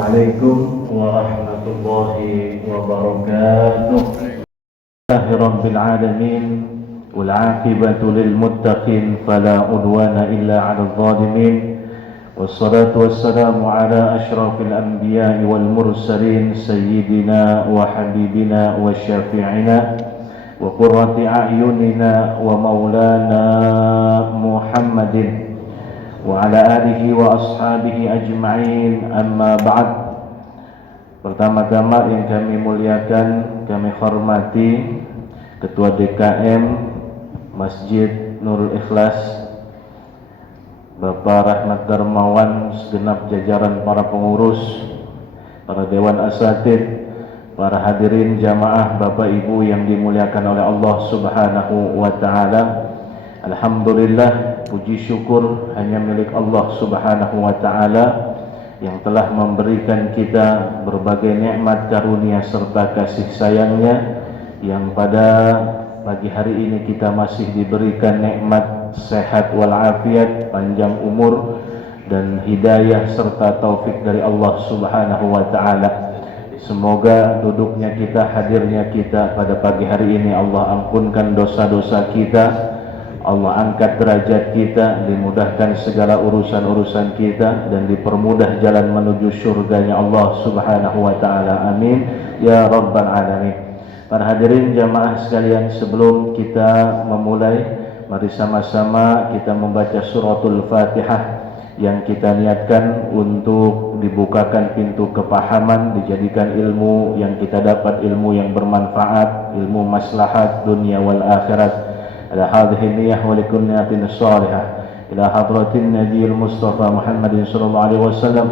Assalamualaikum warahmatullahi wabarakatuh. Rabbil alamin wal 'aqibatu lil muttaqin fala udwana illa 'alal zalimin. Wassalatu wassalamu ala asyrafil anbiya'i wal mursalin sayyidina wa habibina wa syafi'ina wa qurrati a'yunina wa maulana Muhammadin wa ala alihi wa ashabihi ajma'in, amma ba'd. Pertama-tama yang kami muliakan, kami hormati Ketua DKM Masjid Nurul Ikhlas Bapak Rahmat Darmawan, segenap jajaran para pengurus, para dewan asatid, para hadirin jamaah, Bapak Ibu yang dimuliakan oleh Allah Subhanahu wa ta'ala. Alhamdulillah, puji syukur hanya milik Allah Subhanahu wa ta'ala yang telah memberikan kita berbagai nikmat karunia serta kasih sayangnya, yang pada pagi hari ini kita masih diberikan nikmat sehat walafiat, panjang umur dan hidayah serta taufik dari Allah Subhanahu wa ta'ala. Semoga duduknya kita, hadirnya kita pada pagi hari ini Allah ampunkan dosa-dosa kita, Allah angkat derajat kita, dimudahkan segala urusan-urusan kita, dan dipermudah jalan menuju surganya Allah Subhanahu wa ta'ala. Amin ya rabbal alamin. Para hadirin jamaah sekalian, sebelum kita memulai, mari sama-sama kita membaca suratul Fatihah yang kita niatkan untuk dibukakan pintu kepahaman, dijadikan ilmu yang kita dapat, ilmu yang bermanfaat, ilmu maslahat dunia wal akhirat. على هذه النية ولكل نية صالحة إلى حضرة النبي المصطفى محمد صلى الله عليه وسلم،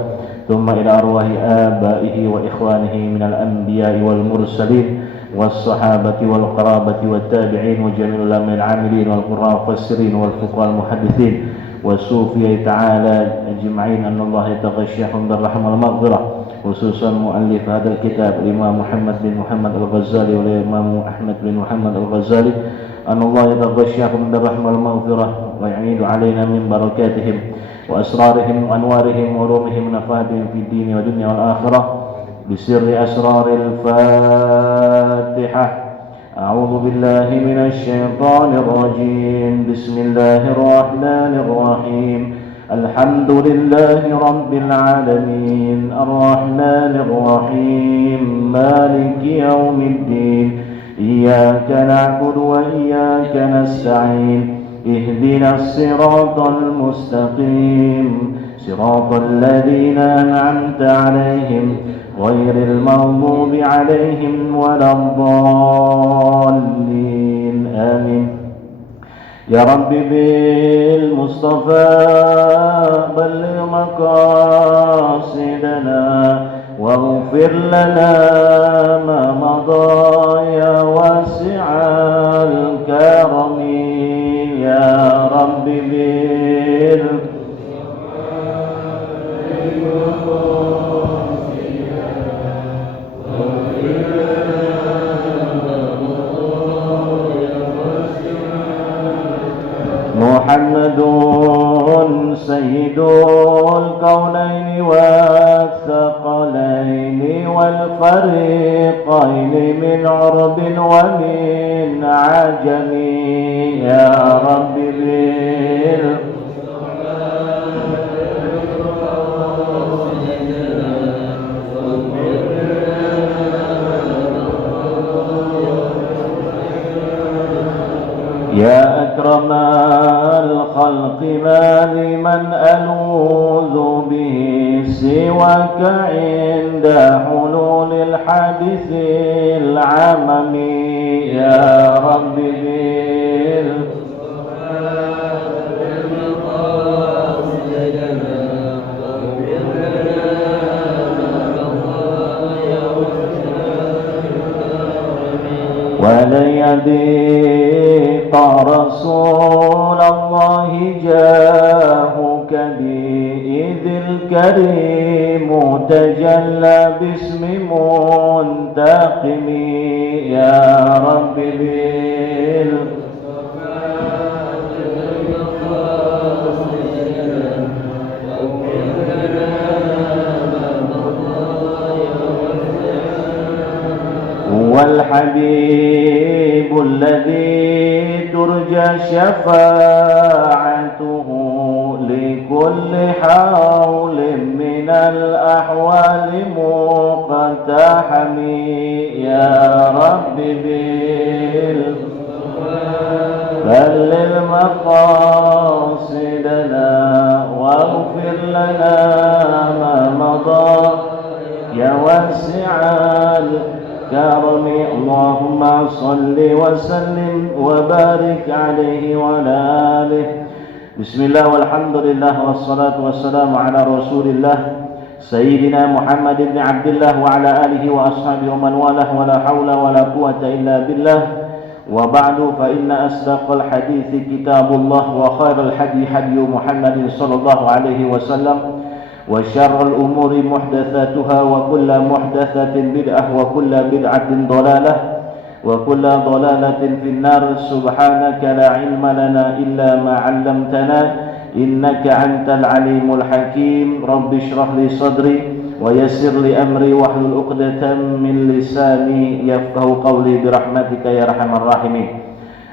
ثم إلى أرواح آبائه وإخوانه من الأنبياء والمرسلين والصحابة والقرابة والتابعين وجميع العلماء العاملين والقراء والمفسرين والفقهاء المحدثين والصوفية تعالى أجمعين، أن الله يتغشاهم بالرحمة والمغفرة، خصوصا مؤلف هذا الكتاب الإمام محمد بن محمد الغزالي والإمام أحمد بن محمد الغزالي، أن الله يتغشاهم بالرحمة والمغفرة ويعيد علينا من بركاتهم وأسرارهم وأنوارهم وعلومهم ونفعاتهم في الدين والدنيا والآخرة بسر أسرار الفاتحة. أعوذ بالله من الشيطان الرجيم. بسم الله الرحمن الرحيم. الحمد لله رب العالمين الرحمن الرحيم مالك يوم الدين إياك نعبد وإياك نستعين اهدنا الصراط المستقيم صراط الذين أنعمت عليهم غير المغضوب عليهم ولا الضالين آمين. يا رب بالمصطفى بلغ مقاصدنا واغفر لنا ما مضى يا واسع الكرم. يا رب محمد سيد الكونين والثقلين والفريقين من عرب ومن عجم. يا رب يا أكرم الخلق ما لمن ألوذ به سواك عند حلول الحادث العمم. يا رب ولن يضيق رسول الله جاهك بإذ الكريم تجلى باسم منتقم. يا رب الحبيب الذي ترجى شفاعته لكل حول من الأحوال مقتحم يا رب بلغ مقاصدنا واغفر لنا ما مضى يا واسع الكرم اللهم صل وسلم وبارك عليه وعلى آله. Bismillah walhamdulillah wassalatu wassalamu ala rasulillah Sayyidina Muhammad ibn Abdullah wa ala alihi wa ashabihi wa man walah wa la hawla wa la quwata illa billah wa ba'du fa inna asdaqal hadithi kitabullah wa khairal hadi hadi Muhammadin sallallahu alaihi wasallam wa syarrul umuri muhdatsatuha wa kullu muhdatsatin bid'ah wa kullu bid'atin dhalalah wa kullu dhalalatin finnar. Subhanaka la ilma lana illa ma 'allamtana innaka antal alimul hakim. Rabbi shrah li sadri wa yassir li amri wahlul 'uqdatam min lisani yafqahu qawli bi rahmatika ya arhamar rahimin.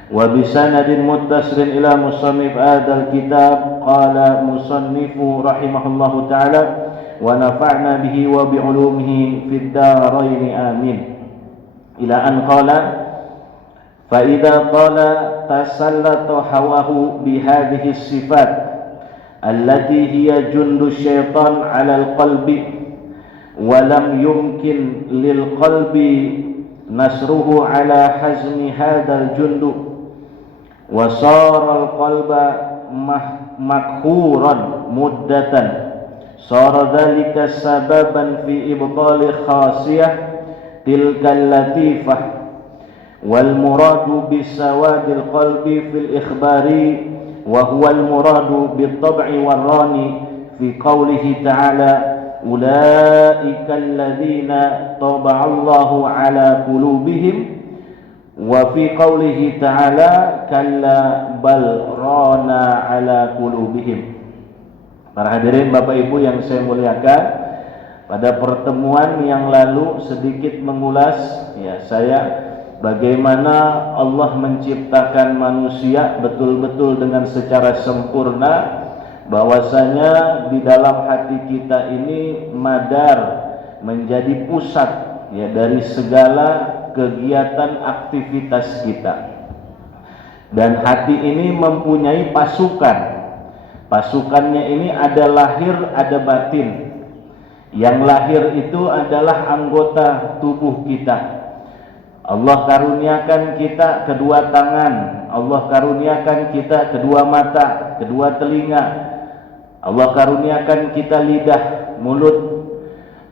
Wa bi sanadin muttasilin ila musannif hadzal kitab qala musannifu rahimahullahu ta'ala wa nafa'na bihi wa bi 'ulumihi fid dharain amin. Ila an qala fa idza qala tasallatu hawahu bi hadhihi sifat allati hiya jundu syaitan 'ala al-qalbi wa lam yumkin lil qalbi nasruhu 'ala hazmi hadzal jundu wa sara al-qalba makhuran muddatan sara dhalika sababan fi ibtali khasiyah tilkal latifah wal muradu bisawadil qalbi fil ikhbari wa huwa al muradu bit tab'i war rani fi qawlihi ta'ala ulaika alladhina taba'allahu ala qulubihim wa fi qawlihi ta'ala kalla bal rana ala qulubihim. Para hadirin Bapak Ibu yang saya muliakan, pada pertemuan yang lalu sedikit mengulas ya saya bagaimana Allah menciptakan manusia betul-betul dengan secara sempurna, bahwasanya di dalam hati kita ini madar menjadi pusat ya dari segala kegiatan aktivitas kita. Dan hati ini mempunyai pasukan. Pasukannya ini ada lahir, ada batin. Yang lahir itu adalah anggota tubuh kita. Allah karuniakan kita kedua tangan, Allah karuniakan kita kedua mata, kedua telinga, Allah karuniakan kita lidah, mulut,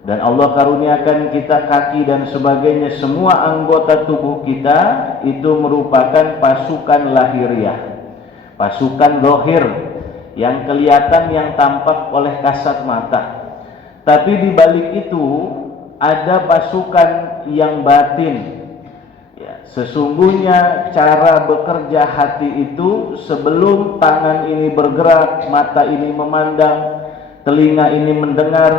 dan Allah karuniakan kita kaki dan sebagainya. Semua anggota tubuh kita itu merupakan pasukan lahiriah, pasukan zahir yang kelihatan, yang tampak oleh kasat mata. Tapi di balik itu ada pasukan yang batin. Ya, sesungguhnya cara bekerja hati itu sebelum tangan ini bergerak, mata ini memandang, telinga ini mendengar,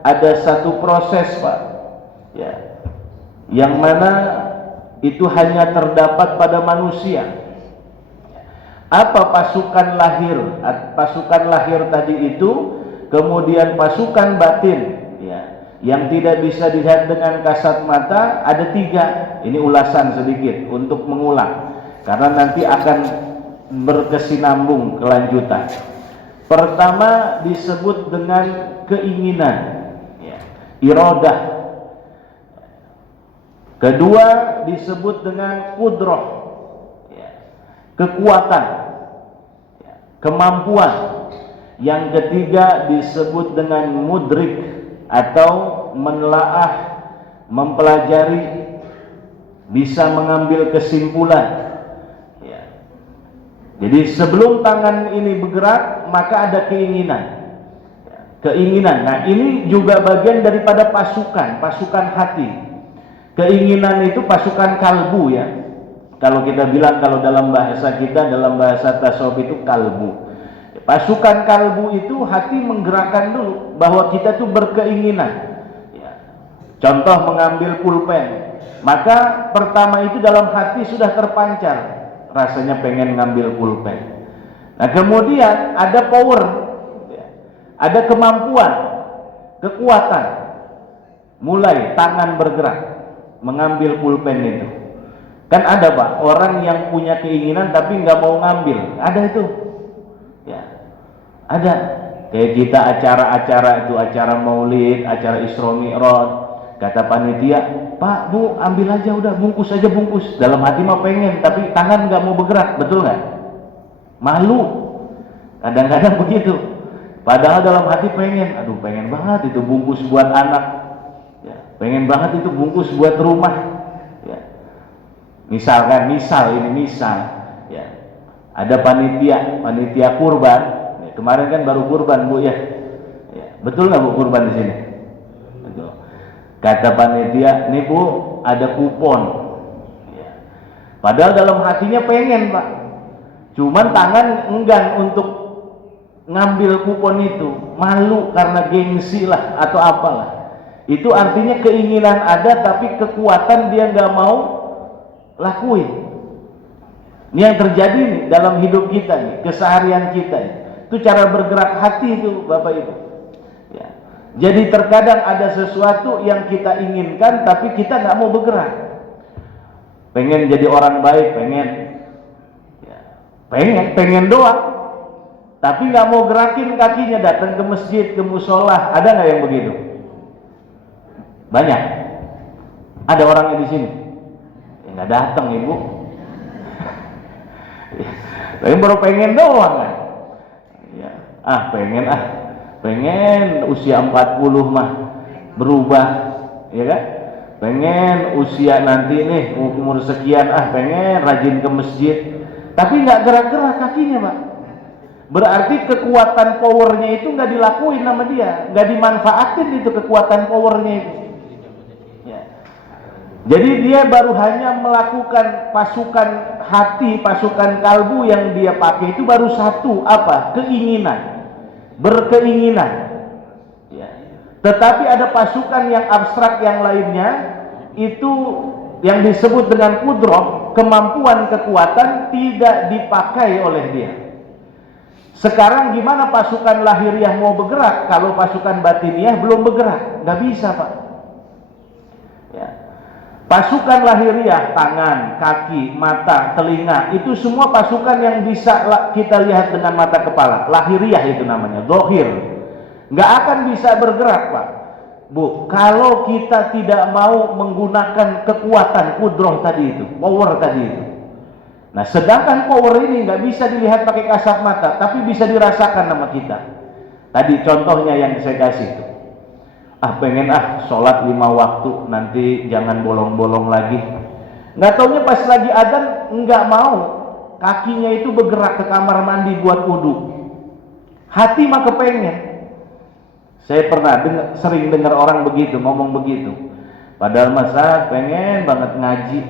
ada satu proses, Pak. Ya, yang mana itu hanya terdapat pada manusia. Apa pasukan lahir? Pasukan lahir tadi itu, kemudian pasukan batin ya, yang tidak bisa dilihat dengan kasat mata ada 3. Ini ulasan sedikit untuk mengulang karena nanti akan berkesinambung kelanjutan. Pertama disebut dengan keinginan ya, iradah. Kedua disebut dengan qudrah ya, kekuatan ya, kemampuan. Yang ketiga disebut dengan mudrik atau menelaah, mempelajari, bisa mengambil kesimpulan ya. Jadi sebelum tangan ini bergerak maka ada keinginan ya, keinginan. Nah ini juga bagian daripada pasukan hati. Keinginan itu pasukan kalbu ya. Kalau kita bilang, kalau dalam bahasa kita, dalam bahasa tasawuf itu kalbu. Pasukan kalbu itu hati menggerakkan dulu bahwa kita tuh berkeinginan ya. Contoh mengambil pulpen Maka pertama itu dalam hati sudah terpancar rasanya pengen ngambil pulpen. Nah kemudian ada power, ada kemampuan, kekuatan, mulai tangan bergerak mengambil pulpen itu. Kan ada Pak, orang yang punya keinginan tapi nggak mau ngambil, ada itu ya, ada. Kayak kita acara-acara itu, acara maulid, acara Isra Mi'raj, kata panitia, Pak Bu ambil aja udah, bungkus aja bungkus. Dalam hati mah pengen, tapi tangan nggak mau bergerak, betul nggak? Malu, kadang-kadang begitu. Padahal dalam hati pengen, aduh pengen banget itu bungkus buat anak, ya, pengen banget itu bungkus buat rumah, ya. Misalkan, misal, ya, ada panitia kurban, ya, kemarin kan baru kurban Bu ya, ya, betul nggak Bu kurban di sini? Betul. Kata panitia, nih Bu ada kupon, ya. Padahal dalam hatinya pengen Pak, cuman tangan enggan untuk ngambil kupon itu, malu karena gengsi lah atau apalah. Itu artinya keinginan ada tapi kekuatan dia nggak mau lakuin. Ini yang terjadi nih dalam hidup kita nih, keseharian kita nih. Itu cara bergerak hati itu Bapak Ibu. Ya. Jadi terkadang ada sesuatu yang kita inginkan tapi kita nggak mau bergerak. Pengen jadi orang baik, pengen doang, tapi nggak mau gerakin kakinya, datang ke masjid, ke musola. Ada nggak yang begitu? Banyak. Ada orangnya di sini yang nggak datang Ibu. Tapi baru pengen doang kan? Ya. Pengen usia 40 mah berubah, ya kan? Pengen usia nanti nih umur sekian, pengen rajin ke masjid. Tapi nggak gerak-gerak kakinya Pak. Berarti kekuatan powernya itu nggak dilakuin sama dia, nggak dimanfaatin itu kekuatan powernya itu. Ya. Jadi dia baru hanya melakukan pasukan hati, pasukan kalbu yang dia pakai itu baru satu, apa? Keinginan, berkeinginan. Ya. Tetapi ada pasukan yang abstrak yang lainnya, itu yang disebut dengan kudroh, kemampuan, kekuatan tidak dipakai oleh dia. Sekarang gimana pasukan lahiriah mau bergerak kalau pasukan batiniah belum bergerak? Nggak bisa Pak. Ya. Pasukan lahiriah, tangan, kaki, mata, telinga, itu semua pasukan yang bisa kita lihat dengan mata kepala. Lahiriah itu namanya, zahir. Nggak akan bisa bergerak Pak. Bu, kalau kita tidak mau menggunakan kekuatan kudroh tadi itu, power tadi itu. Nah, sedangkan power ini nggak bisa dilihat pakai kasat mata, tapi bisa dirasakan sama kita. Tadi contohnya yang saya kasih itu. Pengen sholat 5 waktu, nanti jangan bolong-bolong lagi. Nggak taunya pas lagi adzan nggak mau, kakinya itu bergerak ke kamar mandi buat wudu. Hati mah kepengen. Saya pernah sering dengar orang begitu, ngomong begitu. Padahal masa pengen banget ngaji,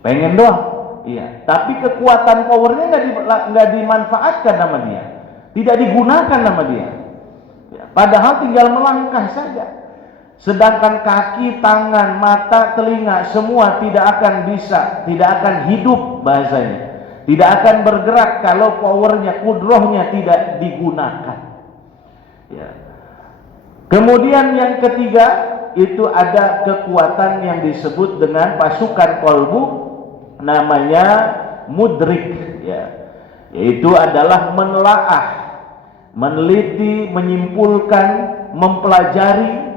pengen doang, iya. Tapi kekuatan powernya nggak dimanfaatkan sama dia, tidak digunakan sama dia. Ya, padahal tinggal melangkah saja. Sedangkan kaki, tangan, mata, telinga semua tidak akan bisa, tidak akan hidup bahasanya, tidak akan bergerak kalau powernya, kudrohnya tidak digunakan. Ya. Kemudian yang ketiga itu ada kekuatan yang disebut dengan pasukan kolbu, namanya mudrik, ya, yaitu adalah menelaah, meneliti, menyimpulkan, mempelajari.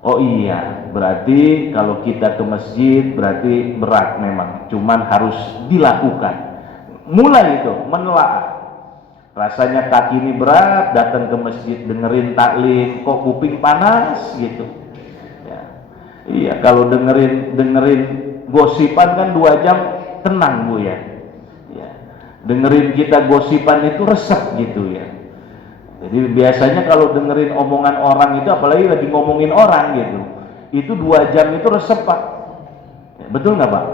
Oh iya, berarti kalau kita ke masjid berarti berat memang, cuman harus dilakukan. Mulai itu menelaah. Rasanya kaki ini berat, datang ke masjid dengerin taklim, kok kuping panas gitu. Ya. Iya, kalau dengerin gosipan kan 2 jam tenang Bu ya. Ya. Dengerin kita gosipan itu resep gitu ya. Jadi biasanya kalau dengerin omongan orang itu, apalagi lagi ngomongin orang gitu, itu 2 jam itu resep Pak. Ya, betul nggak Pak?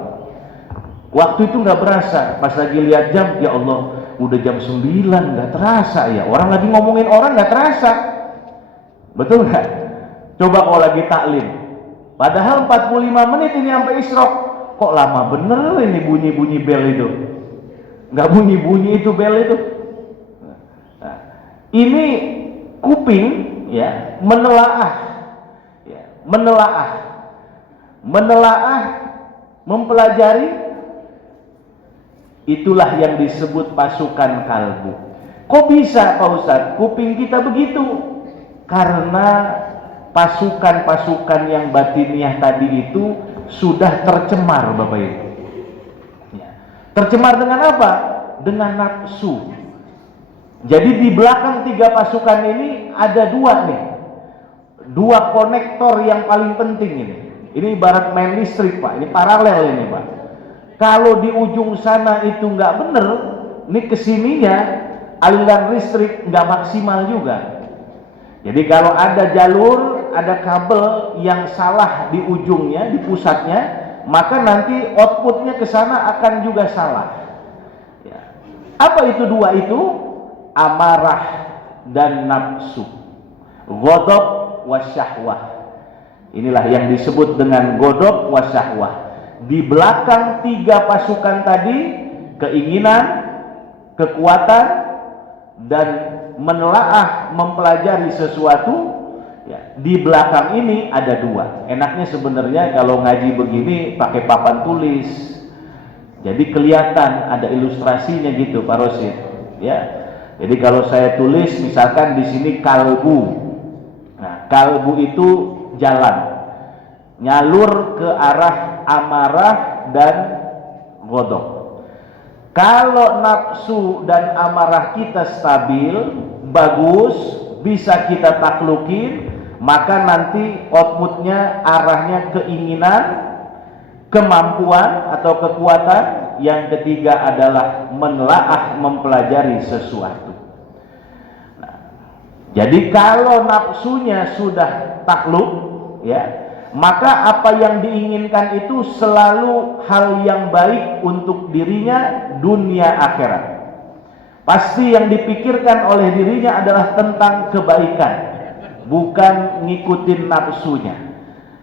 Waktu itu nggak berasa, pas lagi lihat jam, ya Allah, udah jam 9, nggak terasa ya. Orang lagi ngomongin orang nggak terasa, betul nggak? Coba kalau lagi taklim, Padahal 45 menit ini sampai isyraq. Kok lama bener ini bunyi-bunyi bel itu? Nggak bunyi-bunyi itu bel itu. Nah, ini kuping ya menelaah, ya, menelaah, mempelajari. Itulah yang disebut pasukan kalbu. Kok bisa Pak Ustadz kuping kita begitu? Karena pasukan-pasukan yang batiniah tadi itu sudah tercemar Bapak Ibu. Ya. Tercemar dengan apa? Dengan nafsu. Jadi di belakang 3 pasukan ini ada 2 nih. 2 konektor yang paling penting ini. Ini ibarat main listrik Pak, ini paralel ini Pak. Kalau di ujung sana itu nggak bener, ini kesininya aliran listrik nggak maksimal juga. Jadi kalau ada jalur, ada kabel yang salah di ujungnya, di pusatnya, maka nanti outputnya ke sana akan juga salah. Ya. Apa itu 2 itu? Amarah dan nafsu, ghadab wasyahwah. Inilah yang disebut dengan ghadab wasyahwah. Di belakang 3 pasukan tadi, keinginan, kekuatan, dan menelaah, mempelajari sesuatu. Ya, di belakang ini ada 2. Enaknya sebenarnya kalau ngaji begini pakai papan tulis. Jadi kelihatan ada ilustrasinya gitu Pak Rosid. Ya. Jadi kalau saya tulis misalkan di sini kalbu. Nah, kalbu itu jalan. Nyalur ke arah amarah dan ghadab. Kalau nafsu dan amarah kita stabil, bagus, bisa kita taklukin, maka nanti outputnya arahnya keinginan, kemampuan atau kekuatan. Yang ketiga adalah menelaah, mempelajari sesuatu. Nah, jadi kalau nafsunya sudah takluk, ya, maka apa yang diinginkan itu selalu hal yang baik untuk dirinya dunia akhirat. Pasti yang dipikirkan oleh dirinya adalah tentang kebaikan, bukan ngikutin nafsunya.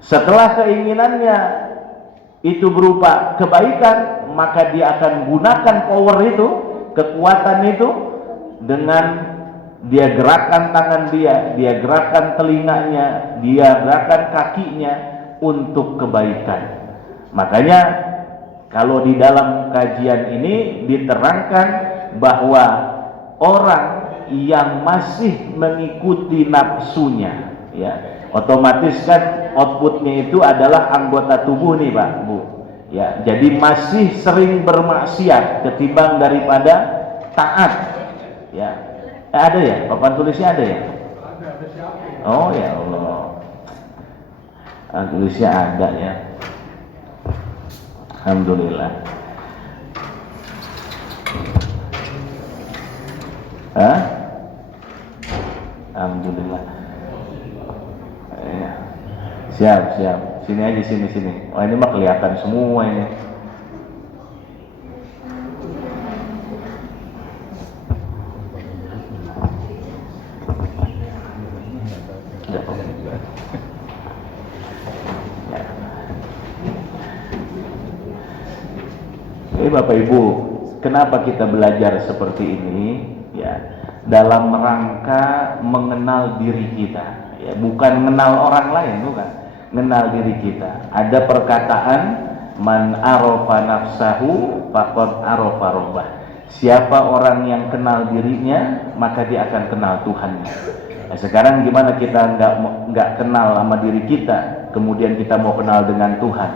Setelah keinginannya itu berupa kebaikan, maka dia akan gunakan power itu, kekuatan itu, dengan dia gerakkan tangan dia gerakkan telinganya, dia gerakkan kakinya untuk kebaikan. Makanya kalau di dalam kajian ini diterangkan bahwa orang yang masih mengikuti nafsunya, ya, otomatis kan outputnya itu adalah anggota tubuh nih Pak Bu. Ya, jadi masih sering bermaksiat ketimbang daripada taat. Ya. Ada ya? Papan tulisnya ada ya? Ada siapa? Oh ya Allah. Tulisnya ada ya. Alhamdulillah. Hah? Alhamdulillah. Ya. Siap. Sini aja, sini. Oh ini mah kelihatan semua ini. Bapak Ibu, kenapa kita belajar seperti ini? Ya, dalam rangka mengenal diri kita, ya, bukan mengenal orang lain, bukan, mengenal diri kita. Ada perkataan man arafa nafsahu faqad arafa rabbah. Siapa orang yang kenal dirinya, maka dia akan kenal Tuhannya. Nah, sekarang gimana kita nggak kenal sama diri kita, kemudian kita mau kenal dengan Tuhan?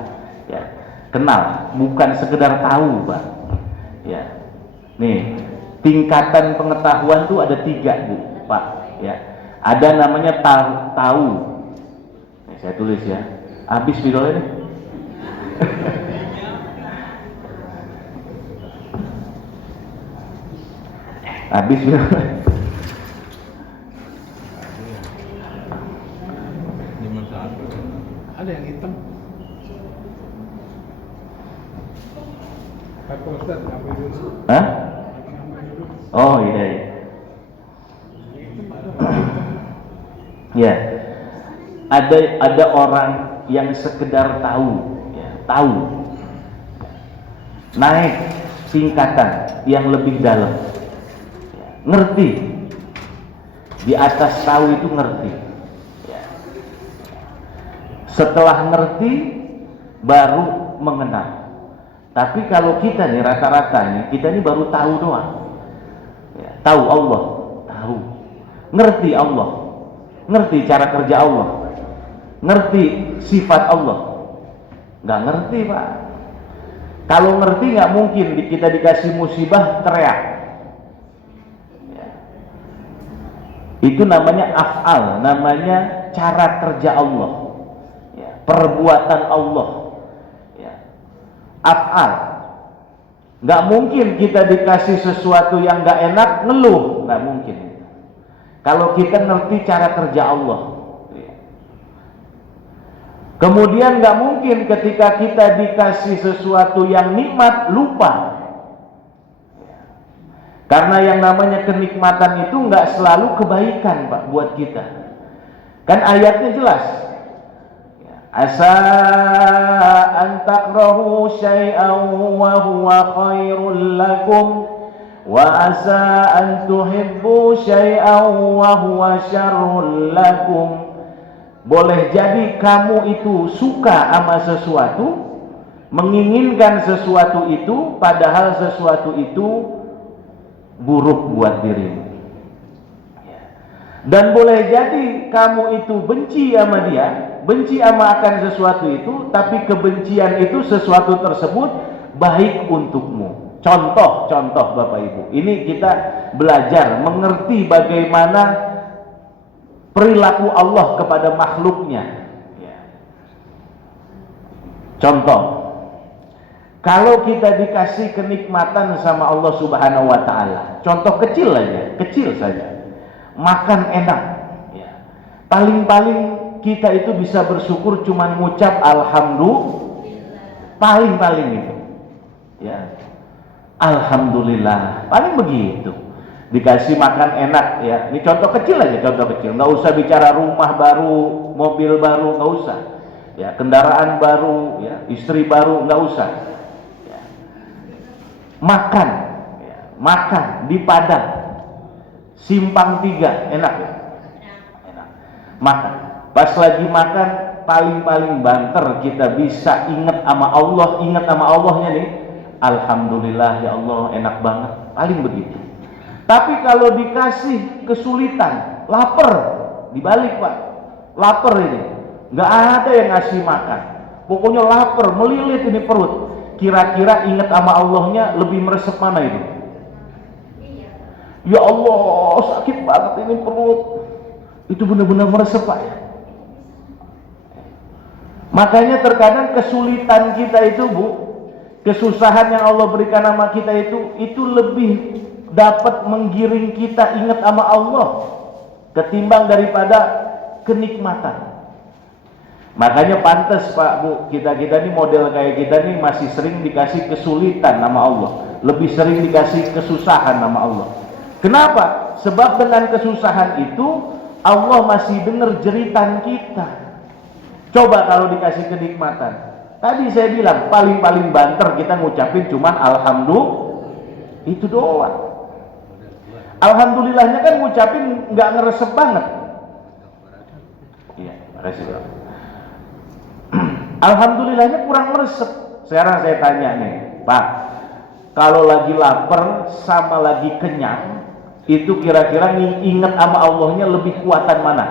Ya. Kenal, bukan sekedar tahu, Pak. Ya, nih tingkatan pengetahuan tuh ada 3, Bu, Pak. Ya, ada namanya tahu. Nih, saya tulis ya. Habis videonya nih. Habis videonya. Ada yang hitam. Hah? Oh iya. Ya, ada orang yang sekedar tahu, ya, tahu. Naik tingkatan yang lebih dalam, ya, ngerti. Di atas tahu itu ngerti, ya. Setelah ngerti baru mengenal. Tapi kalau kita nih rata-rata nih, kita ini baru tahu doang, ya, tahu Allah, tahu, ngerti Allah, ngerti cara kerja Allah, ngerti sifat Allah. Nggak ngerti, Pak. Kalau ngerti nggak mungkin kita dikasih musibah teriak, ya. Itu namanya af'al, namanya cara kerja Allah, ya, perbuatan Allah, ya. Af'al. Nggak mungkin kita dikasih sesuatu yang nggak enak ngeluh, nggak mungkin. Kalau kita ngerti cara kerja Allah, ya. Kemudian nggak mungkin ketika kita dikasih sesuatu yang nikmat lupa, ya. Karena yang namanya kenikmatan itu nggak selalu kebaikan, Pak, buat kita. Kan ayatnya jelas. Asa an takrahu syai'an wa huwa khairul lakum wa asa an tuhibbu syai'an wa huwa syarrul lakum. Boleh jadi kamu itu suka sama sesuatu, menginginkan sesuatu itu, padahal sesuatu itu buruk buat dirimu. Dan boleh jadi kamu itu benci sama dia, benci sama akan sesuatu itu, tapi kebencian itu sesuatu tersebut baik untukmu. Contoh Bapak Ibu, ini kita belajar mengerti bagaimana perilaku Allah kepada makhluknya, ya. Contoh, kalau kita dikasih kenikmatan sama Allah Subhanahu wa Ta'ala, contoh kecil aja, kecil saja, makan enak, ya. Paling-paling kita itu bisa bersyukur cuman ngucap alhamdulillah, paling-paling itu, ya, alhamdulillah, paling begitu. Dikasih makan enak, ya, ini contoh kecil aja, contoh kecil, nggak usah bicara rumah baru, mobil baru, nggak usah, ya, kendaraan baru, ya, istri baru, nggak usah, ya. Makan, ya, makan di Padang Simpang 3 enak, ya, enak, makan. Pas lagi makan paling-paling banter kita bisa ingat sama Allah, ingat sama Allahnya nih, alhamdulillah ya Allah enak banget, paling begitu. Tapi kalau dikasih kesulitan, lapar, dibalik, Pak, lapar ini, nggak ada yang ngasih makan, pokoknya lapar, melilit ini perut, kira-kira ingat sama Allahnya lebih meresep mana itu? Ya Allah sakit banget ini perut, itu benar-benar meresep, Pak, ya. Makanya terkadang kesulitan kita itu, Bu, kesusahan yang Allah berikan sama kita itu lebih dapat menggiring kita ingat sama Allah ketimbang daripada kenikmatan. Makanya pantas, Pak, Bu, kita ini model kayak kita nih masih sering dikasih kesulitan sama Allah, lebih sering dikasih kesusahan sama Allah. Kenapa? Sebab dengan kesusahan itu Allah masih dengar jeritan kita. Coba kalau dikasih kenikmatan, tadi saya bilang paling-paling banter kita ngucapin cuman alhamdulillah, itu doang. Alhamdulillahnya kan ngucapin nggak ngeresep banget. Iya, makasih, Pak. Alhamdulillahnya kurang meresep. Sekarang saya tanya nih, Pak, kalau lagi lapar sama lagi kenyang, itu kira-kira ingat sama Allahnya lebih kuatan mana?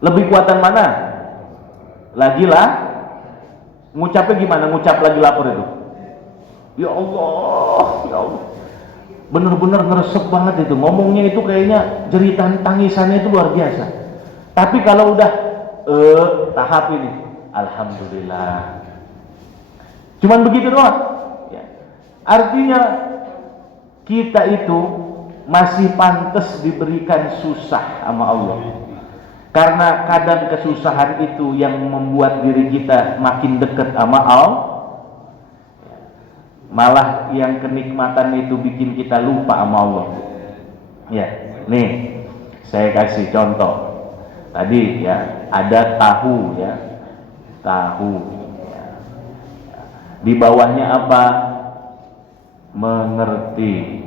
Lebih kuatan mana? Lagi lah, ngucapnya gimana? Ngucap lagi lapar itu, ya Allah, ya Allah, bener-bener ngeresep banget itu, ngomongnya itu kayaknya jeritan tangisannya itu luar biasa. Tapi kalau udah tahap ini, alhamdulillah, cuman begitu doang, ya. Artinya kita itu masih pantas diberikan susah sama Allah. Karena kadang kesusahan itu yang membuat diri kita makin dekat sama Allah, malah yang kenikmatan itu bikin kita lupa sama Allah. Ya, nih saya kasih contoh. Tadi ya, ada tahu ya, tahu. Ya. Di bawahnya apa? Mengerti.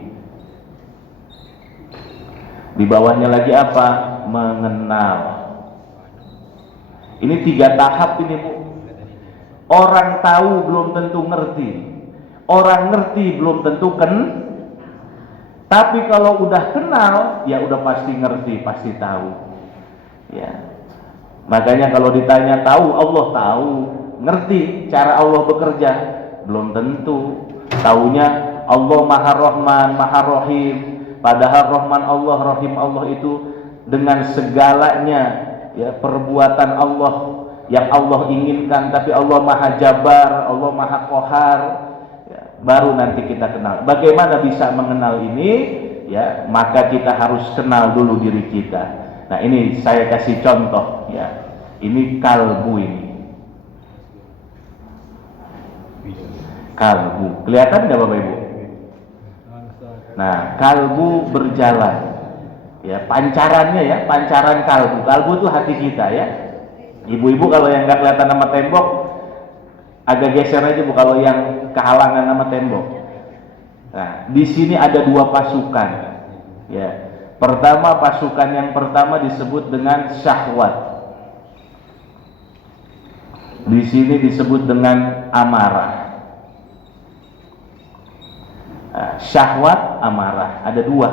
Di bawahnya lagi apa? Mengenal. Ini 3 tahap ini, Bu. Orang tahu belum tentu ngerti. Orang ngerti belum tentu tapi kalau udah kenal, ya udah pasti ngerti, pasti tahu. Ya. Makanya kalau ditanya tahu, Allah tahu, ngerti cara Allah bekerja, belum tentu. Taunya Allah Maha Rahman, Maha Rahim, padahal Rahman Allah, Rahim Allah itu dengan segalanya, ya, perbuatan Allah yang Allah inginkan, tapi Allah Maha Jabar, Allah Maha Qahar. Baru nanti kita kenal. Bagaimana bisa mengenal ini? Ya, maka kita harus kenal dulu diri kita. Nah, ini saya kasih contoh ya. Ini kalbu ini. Kalbu. Kelihatan nggak Bapak Ibu? Nah, kalbu berjalan. Ya, pancarannya ya, pancaran kalbu. Kalbu itu hati kita ya. Ibu-ibu kalau yang nggak kelihatan sama tembok, agak geser aja Bu kalau yang kehalangan sama tembok. Nah, di sini ada 2 pasukan. Ya. Pertama, pasukan yang pertama disebut dengan syahwat. Di sini disebut dengan amarah. Nah, syahwat, amarah, ada 2.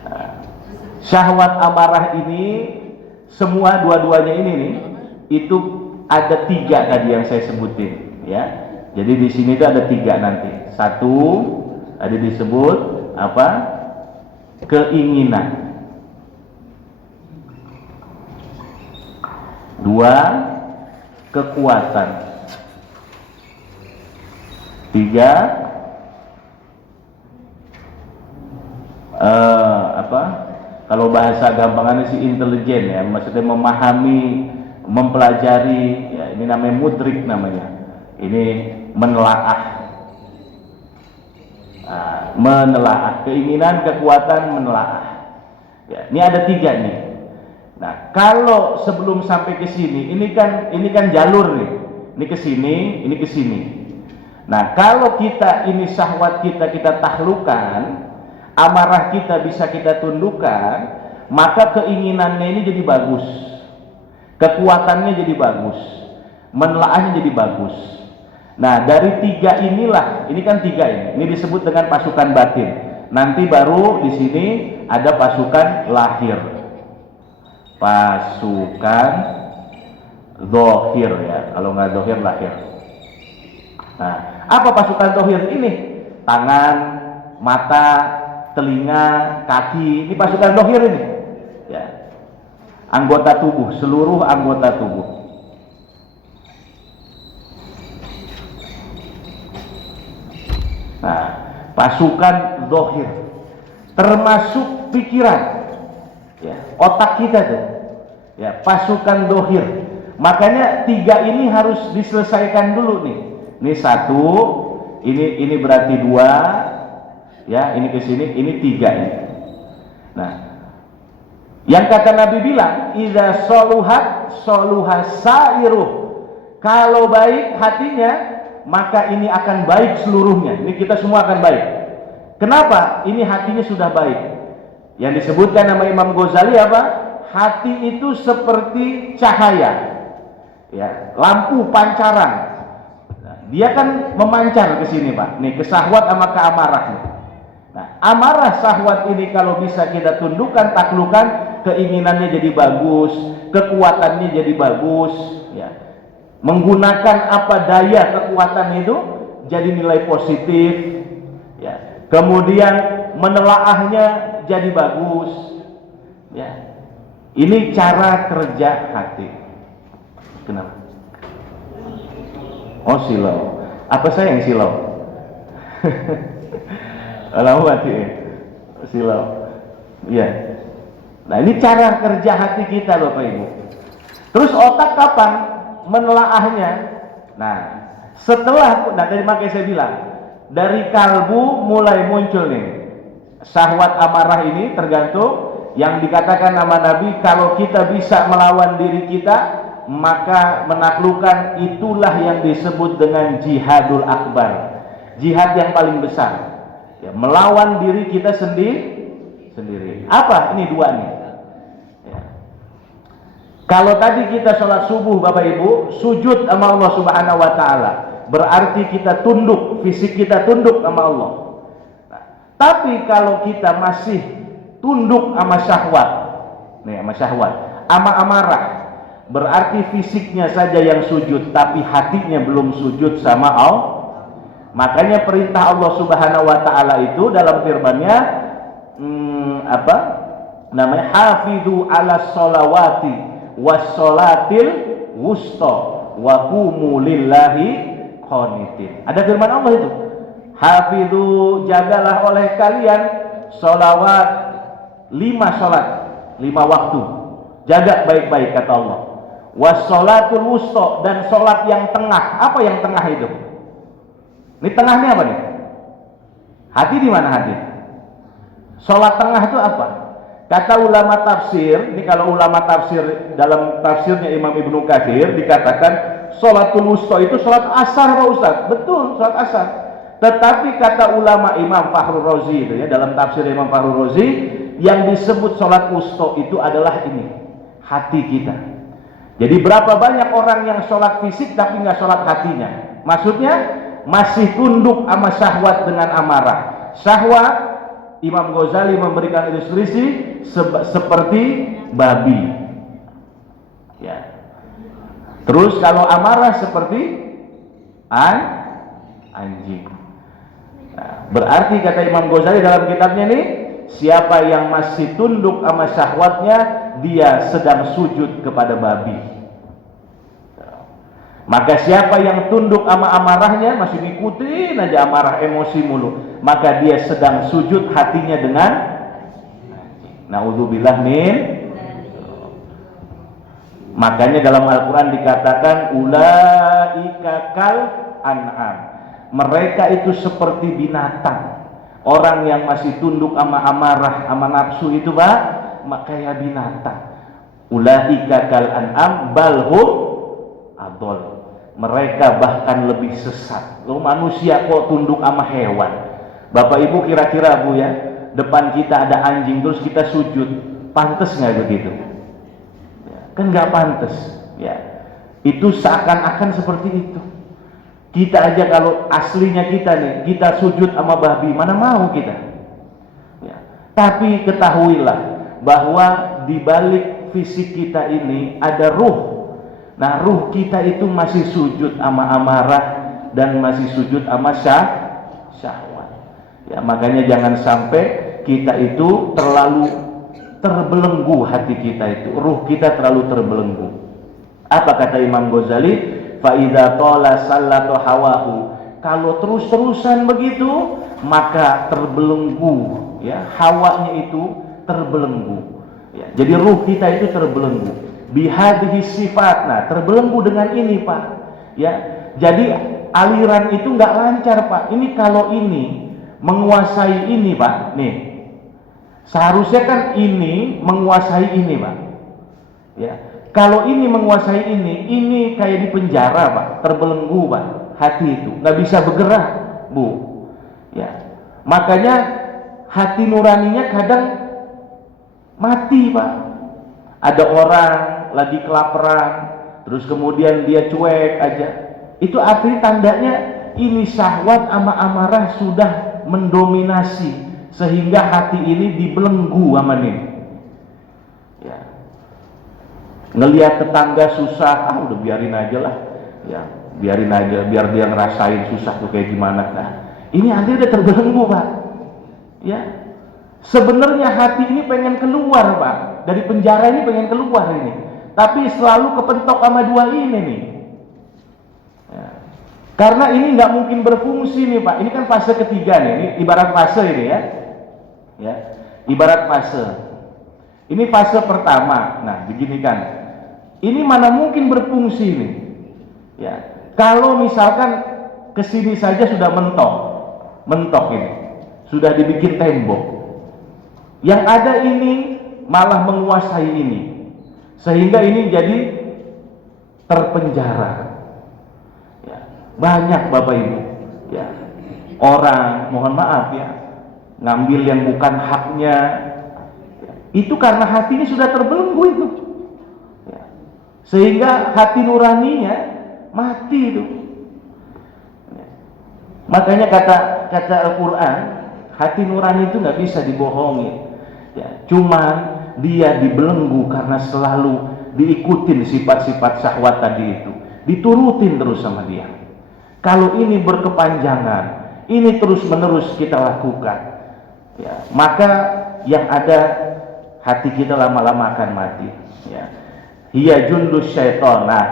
Nah, syahwat amarah ini semua dua-duanya ini nih, itu ada 3 tadi yang saya sebutin ya. Jadi di sini itu ada 3 nanti. 1 ada disebut apa? Keinginan. 2 kekuatan. 3 apa? Kalau bahasa gampangannya sih intelijen ya, maksudnya memahami, mempelajari ya, ini namanya mudrik namanya. Ini menelaah. Nah, menelaah, keinginan, kekuatan, menelaah. Ya, ini ada 3 nih. Nah, kalau sebelum sampai ke sini, ini kan jalur nih. Ini ke sini, ini ke sini. Nah, kalau kita ini syahwat kita taklukkan, amarah kita bisa kita tundukkan, maka keinginannya ini jadi bagus. Kekuatannya jadi bagus, menelaahnya jadi bagus. Nah, dari 3 inilah, ini kan 3 ini disebut dengan pasukan batin. Nanti baru di sini ada pasukan lahir, pasukan dohir ya. Kalau nggak dohir, lahir. Nah, apa pasukan dohir ini? Tangan, mata, telinga, kaki. Ini pasukan dohir ini. Ya. Anggota tubuh, seluruh anggota tubuh. Nah, pasukan dohir termasuk pikiran, ya, otak kita tuh, ya, pasukan dohir. Makanya 3 ini harus diselesaikan dulu nih. Ini 1, ini berarti 2, ya, ini ke sini, ini 3 ini. Nah, yang kata Nabi bilang, idza soluhat soluhas sairuh. Kalau baik hatinya, maka ini akan baik seluruhnya. Ini kita semua akan baik. Kenapa? Ini hatinya sudah baik. Yang disebutkan nama Imam Ghazali apa? Hati itu seperti cahaya, ya, lampu pancaran. Nah, dia kan memancar ke sini Pak. Nih, ke syahwat sama ke amarah. Nah, amarah syahwat ini kalau bisa kita tundukkan, taklukkan, keinginannya jadi bagus, kekuatannya jadi bagus, ya. Menggunakan apa daya kekuatan itu jadi nilai positif, ya. Kemudian menelaahnya jadi bagus, ya. Ini cara kerja hati. Kenapa? Oh, silau. Apa saya yang silau? Alamat ya. Silau. Ya. Nah, ini cara kerja hati kita Bapak Ibu. Terus otak kapan menelaahnya? Nah, setelah, nah tadi makanya saya bilang, dari kalbu mulai muncul nih syahwat amarah ini tergantung, Yang dikatakan nama Nabi, kalau kita bisa melawan diri kita, maka menaklukkan, itulah yang disebut dengan jihadul akbar, jihad yang paling besar. Ya, melawan diri kita sendiri. Apa? Ini dua nih. Ya. Kalau tadi kita sholat subuh Bapak Ibu, sujud sama Allah Subhanahu Wa Taala, berarti kita tunduk, fisik kita tunduk sama Allah. Nah, tapi kalau kita masih tunduk sama syahwat, nih sama syahwat, sama amarah, berarti fisiknya saja yang sujud, tapi hatinya belum sujud sama Allah. Makanya perintah Allah Subhanahu Wa Taala itu dalam firman-Nya, apa namanya, hafidhu ala sholawati wassolatil wusta wa qumu lillahi qanitin. Ada firman Allah itu, hafidhu, jagalah oleh kalian sholawat, 5 sholat, 5 waktu, jaga baik-baik kata Allah. Wassolatul wusta, dan sholat yang tengah. Apa yang tengah itu? Ini tengahnya apa nih? Hati di mana hati? Sholat tengah itu apa? Kata ulama tafsir, ini kalau ulama tafsir, dalam tafsirnya Imam Ibnu Katsir dikatakan sholatul wusta itu sholat asar Pak Ustaz. Betul, sholat asar. Tetapi kata ulama Imam Fakhrul Razi itu ya, dalam tafsir Imam Fakhrul Razi, yang disebut sholat wusta itu adalah ini, hati kita. Jadi berapa banyak orang yang sholat fisik tapi nggak sholat hatinya? Maksudnya masih tunduk sama syahwat dengan amarah. Syahwat, Imam Ghazali memberikan ilustrasi seperti babi. Ya. Terus kalau amarah seperti anjing. Nah, berarti kata Imam Ghazali dalam kitabnya ini, siapa yang masih tunduk sama syahwatnya, dia sedang sujud kepada babi. Maka siapa yang tunduk sama amarahnya, masih ngikutin aja amarah, emosi mulu, maka dia sedang sujud hatinya dengan naudzubillah min. Makanya dalam Al-Quran dikatakan ulaika kal an'am, mereka itu seperti binatang. Orang yang masih tunduk sama amarah, sama nafsu itu Pak, maka kayak binatang. Ulaika kal an'am balhum adol, mereka bahkan lebih sesat. Loh, manusia kok tunduk sama hewan? Bapak Ibu kira-kira Bu ya, depan kita ada anjing terus kita sujud, pantas nggak begitu? Ya, kan nggak pantas. Ya, itu seakan-akan seperti itu. Kita aja kalau aslinya kita nih, kita sujud sama babi, mana mau kita? Ya. Tapi ketahuilah bahwa di balik fisik kita ini ada ruh. Nah, ruh kita itu masih sujud sama amarah dan masih sujud sama syahwat. Ya, makanya jangan sampai kita itu terlalu terbelenggu, hati kita itu, ruh kita terlalu terbelenggu. Apa kata Imam Ghazali? Fa idza tala sallatu hawahu, kalau terus-terusan begitu maka terbelenggu, ya, hawanya itu terbelenggu. Ya, jadi ruh kita itu terbelenggu. Bihadhi sifat, nah terbelenggu dengan ini Pak, ya, jadi aliran itu nggak lancar Pak. Ini kalau ini menguasai ini Pak, nih seharusnya kan ini menguasai ini Pak, ya. Kalau ini menguasai ini kayak di penjara Pak, terbelenggu Pak, hati itu nggak bisa bergerak Bu, ya. Makanya hati nuraninya kadang mati Pak. Ada orang lagi kelaparan, terus kemudian dia cuek aja, itu arti tandanya ini syahwat sama amarah sudah mendominasi sehingga hati ini dibelenggu sama nih. Ya. Ngelihat tetangga susah, udah biarin aja lah, ya, biarin aja, biar dia ngerasain susah tuh kayak gimana. Nah, ini nanti udah terbelenggu Pak, ya. Sebenarnya hati ini pengen keluar Pak, dari penjara ini pengen keluar ini, tapi selalu kepentok sama dua ini nih, ya. Karena ini nggak mungkin berfungsi nih Pak. Ini kan fase ketiga nih, ini ibarat fase ini ya, ya, ibarat fase. Ini fase pertama. Nah, begini kan, ini mana mungkin berfungsi nih, ya. Kalau misalkan kesini saja sudah mentok ini, sudah dibikin tembok. Yang ada ini malah menguasai ini, sehingga ini jadi terpenjara. Ya, banyak Bapak Ibu, ya, orang mohon maaf ya, ngambil yang bukan haknya, ya, itu karena hatinya sudah terbelenggu itu, ya, sehingga hati nuraninya mati itu. Ya. Makanya kata Al-Quran, hati nurani itu nggak bisa dibohongi. Ya, cuman dia dibelenggu karena selalu diikutin sifat-sifat syahwat tadi itu, diturutin terus sama dia. Kalau ini berkepanjangan, ini terus-menerus kita lakukan, ya, maka yang ada hati kita lama-lama akan mati. Ya. Hiya jundus syaiton. Nah,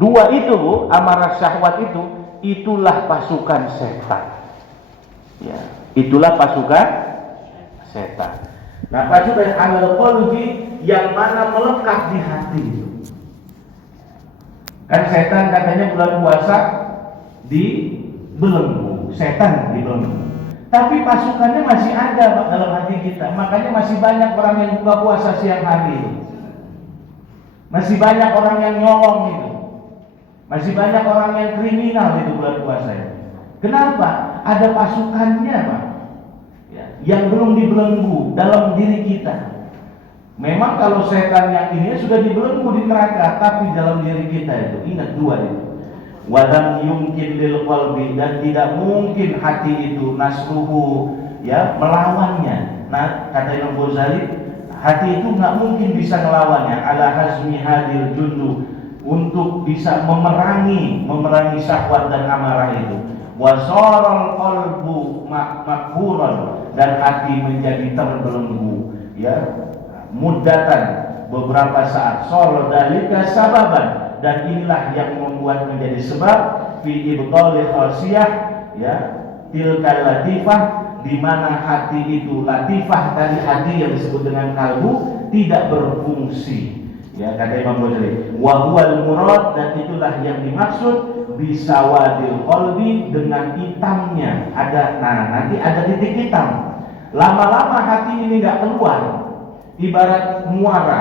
dua itu Bu, amarah syahwat itu, itulah pasukan setan. Ya, itulah pasukan setan. Nah, pasukan amal qalbi yang mana melekat di hati itu. Kan setan katanya bulan puasa dibelenggu, setan dibelenggu. Tapi pasukannya masih ada Pak, dalam hati kita. Makanya masih banyak orang yang buka puasa siang hari itu. Masih banyak orang yang nyolong itu. Masih banyak orang yang kriminal itu bulan puasa itu. Kenapa? Ada pasukannya Pak, ya, yang belum dibelenggu dalam diri kita. Memang kalau setan yang ini sudah dibelenggu di neraka, tapi dalam diri kita itu, ingat dua itu. Walam yumkin lil qalbi, dan tidak mungkin hati itu nasruhu, ya, melawannya. Nah, kata Imam Ghazali, hati itu nggak mungkin bisa melawannya. Ala hazmi hadir jundu, untuk bisa memerangi syahwat dan amarah itu. Wasorol qalbu makhuran, dan hati menjadi terbelenggu, ya, mudatan beberapa saat. Solo dalika sababan, dan inilah yang membuat menjadi sebab fi ibtali khasiyah, ya, tilkal latifah, di mana hati itu latifah, tadi hati yang disebut dengan kalbu tidak berfungsi. Ya, kata Imam Ghazali, wa huwal murad, dan itulah yang dimaksud bisawadil qalbi, dengan hitamnya. Ada, nah nanti ada titik hitam. Lama-lama hati ini nggak keluar, ibarat muara,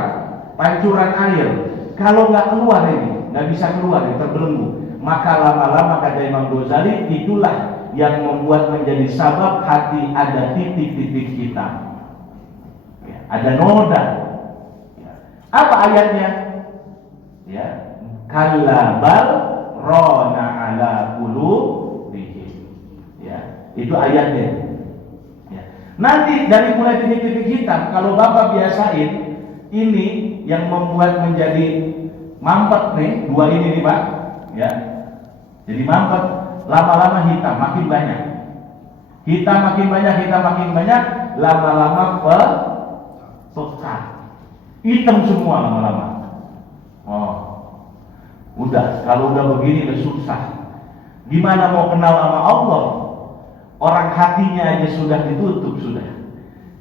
pancuran air. Kalau nggak keluar ini, nggak bisa keluar, terbelenggu. Maka lama-lama kata Imam Ghazali, itulah yang membuat menjadi sabab hati ada titik-titik hitam. Ya, ada noda. Apa ayatnya? Ya, kalla bal rona ala qulubihim. Ya, itu ayatnya. Ya. Nanti dari mulai titik-titik hitam, kalau Bapak biasain, ini yang membuat menjadi mampet nih, dua ini nih Pak. Ya. Jadi mampet, lama-lama hitam makin banyak. Hitam makin banyak, lama-lama pekat. Hitam semua lama-lama. Oh, udah, kalau udah begini udah susah. Gimana mau kenal sama Allah? Orang hatinya aja sudah ditutup sudah.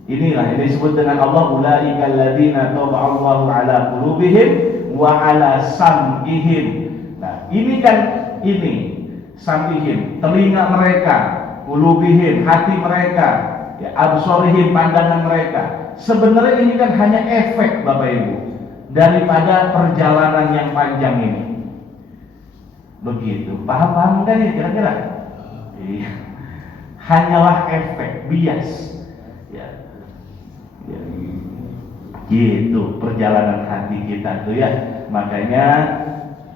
Inilah yang disebut dengan Allah, ulaikal ladzina taba'allahu ala qulubihim wa ala sam'ihim. Nah, ini kan ini sam'ihim, telinga mereka, qulubihim, hati mereka, ya, absorihim, pandangan mereka. Sebenarnya ini kan hanya efek Bapak Ibu daripada perjalanan yang panjang ini. Begitu, paham kan ini kira-kira? Iya. Hanyalah efek, bias. Ya. Ya. Gitu perjalanan hati kita tuh ya. Makanya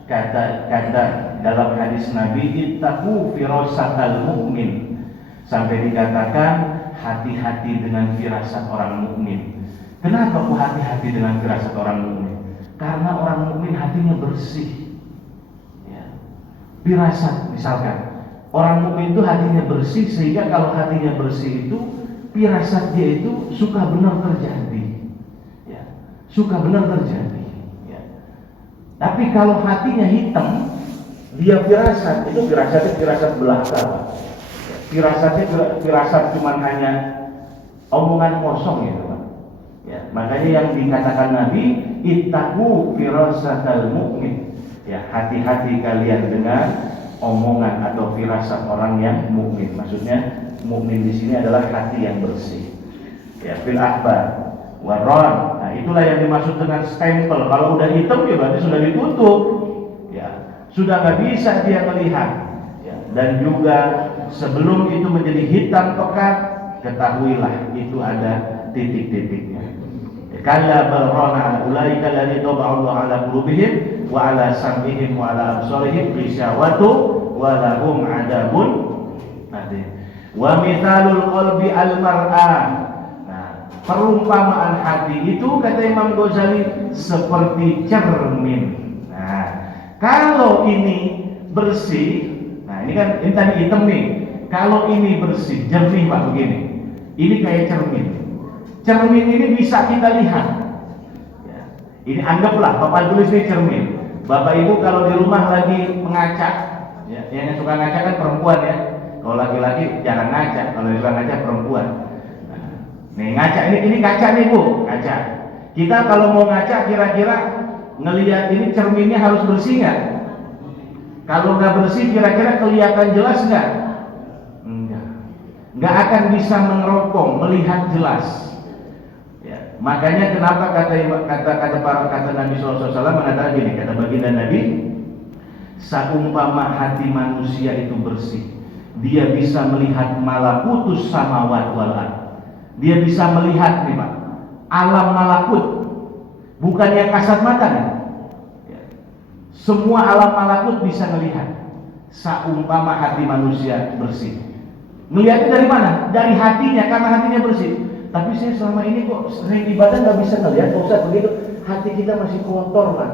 kata dalam hadis Nabi, ittaqu firasatal mu'min, sampai dikatakan hati-hati dengan firasat orang mukmin. Kenapa kok hati-hati dengan firasat orang mukmin? Karena orang mukmin hatinya bersih. Ya. Firasat misalkan, orang mukmin itu hatinya bersih, sehingga kalau hatinya bersih itu firasat dia itu suka benar terjadi. Ya. Suka benar terjadi. Ya. Tapi kalau hatinya hitam, dia firasat itu firasat belaka. Firasatnya firasat cuman hanya omongan kosong gitu Pak. Ya, makanya yang dikatakan Nabi, ittaqu firasatal mu'min. Ya, hati-hati kalian dengan omongan atau firasat orang yang mukmin. Maksudnya mukmin di sini adalah hati yang bersih. Ya, fil ahbar waron. Nah, Nah, itulah yang dimaksud dengan stempel. Kalau udah hitam ya berarti sudah ditutup. Ya, sudah nggak bisa dia melihat. Ya, dan juga sebelum itu menjadi hitam pekat, ketahuilah itu ada titik-titiknya. Kalla bal rana ala ulaika alladzi taba'allahu ala qulubihim wa ala sam'ihim wa ala absarihim ghisyawatu wa lahum 'adzabun adzim. Wa mithalul qalbi al mar'ah. Nah, perumpamaan hati itu kata Imam Ghazali seperti cermin. Nah, kalau ini bersih, nah ini kan ini tadi hitam nih. Kalau ini bersih, jernih Pak begini. Ini kayak cermin. Cermin ini bisa kita lihat. Ya. Ini anggaplah Bapak tulis ini cermin. Bapak Ibu kalau di rumah lagi mengaca, ya, yang suka ngaca kan perempuan ya. Kalau laki-laki jangan ngaca. Kalau yang suka ngaca perempuan. Nah, nih ngaca ini kaca nih Bu, kaca. Kita kalau mau ngaca kira-kira ngelihat ini cerminnya harus bersih nggak? Kalau nggak bersih kira-kira kelihatan jelas nggak? Enggak. Nggak akan bisa meneropong, melihat jelas. Makanya kenapa kata Nabi SAW mengatakan gini, kata baginda Nabi, saumpama hati manusia itu bersih, dia bisa melihat malakutus samawat wal ardh. Dia bisa melihat nih Pak, alam malakut, bukan yang kasat mata nih. Semua alam malakut bisa melihat. Saumpama hati manusia bersih. Melihatnya dari mana? Dari hatinya, karena hatinya bersih. Tapi saya selama ini kok sering ibadah nggak bisa ngelihat, Ustaz, begitu hati kita masih kotor kan?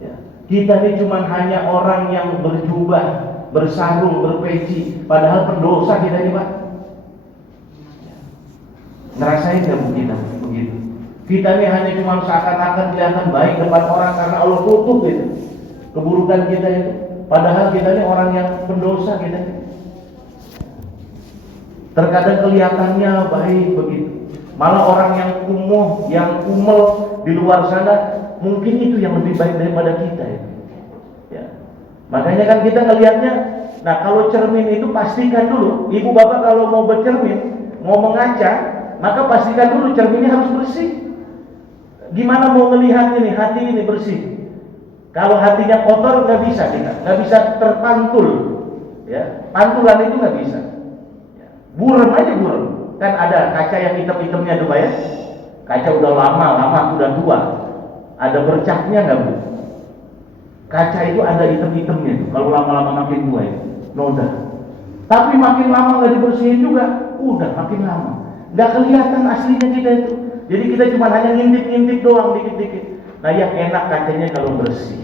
Ya. Kita ini cuma hanya orang yang berjubah, bersarung, berpeci, padahal pendosa kita ini Pak. Ngerasain nggak kita begitu? Kita ini hanya cuma seakan-akan kelihatan baik depan orang karena Allah tutup gitu keburukan kita itu. Padahal kita ini orang yang pendosa kita ini. Terkadang kelihatannya baik begitu, malah orang yang kumuh, yang kumel di luar sana mungkin itu yang lebih baik daripada kita ya. Ya. Makanya kan kita ngelihatnya. Nah kalau cermin itu pastikan dulu, ibu bapak kalau mau bercermin, mau mengaca, maka pastikan dulu cerminnya harus bersih. Gimana mau melihat ini hati ini bersih? Kalau hatinya kotor nggak bisa kita, nggak bisa terpantul. Ya, pantulan itu nggak bisa. Burem aja burem. Kan ada kaca yang hitam-hitamnya tuh Pak ya. Kaca udah lama udah tua. Ada bercaknya nggak Bu? Kaca itu ada hitam-hitamnya tuh. Kalau lama-lama makin tua itu noda. Tapi makin lama nggak dibersihin juga, udah makin lama nggak kelihatan aslinya kita itu. Jadi kita cuma hanya ngintip-ngintip doang dikit-dikit. Nah yang enak kacanya kalau bersih.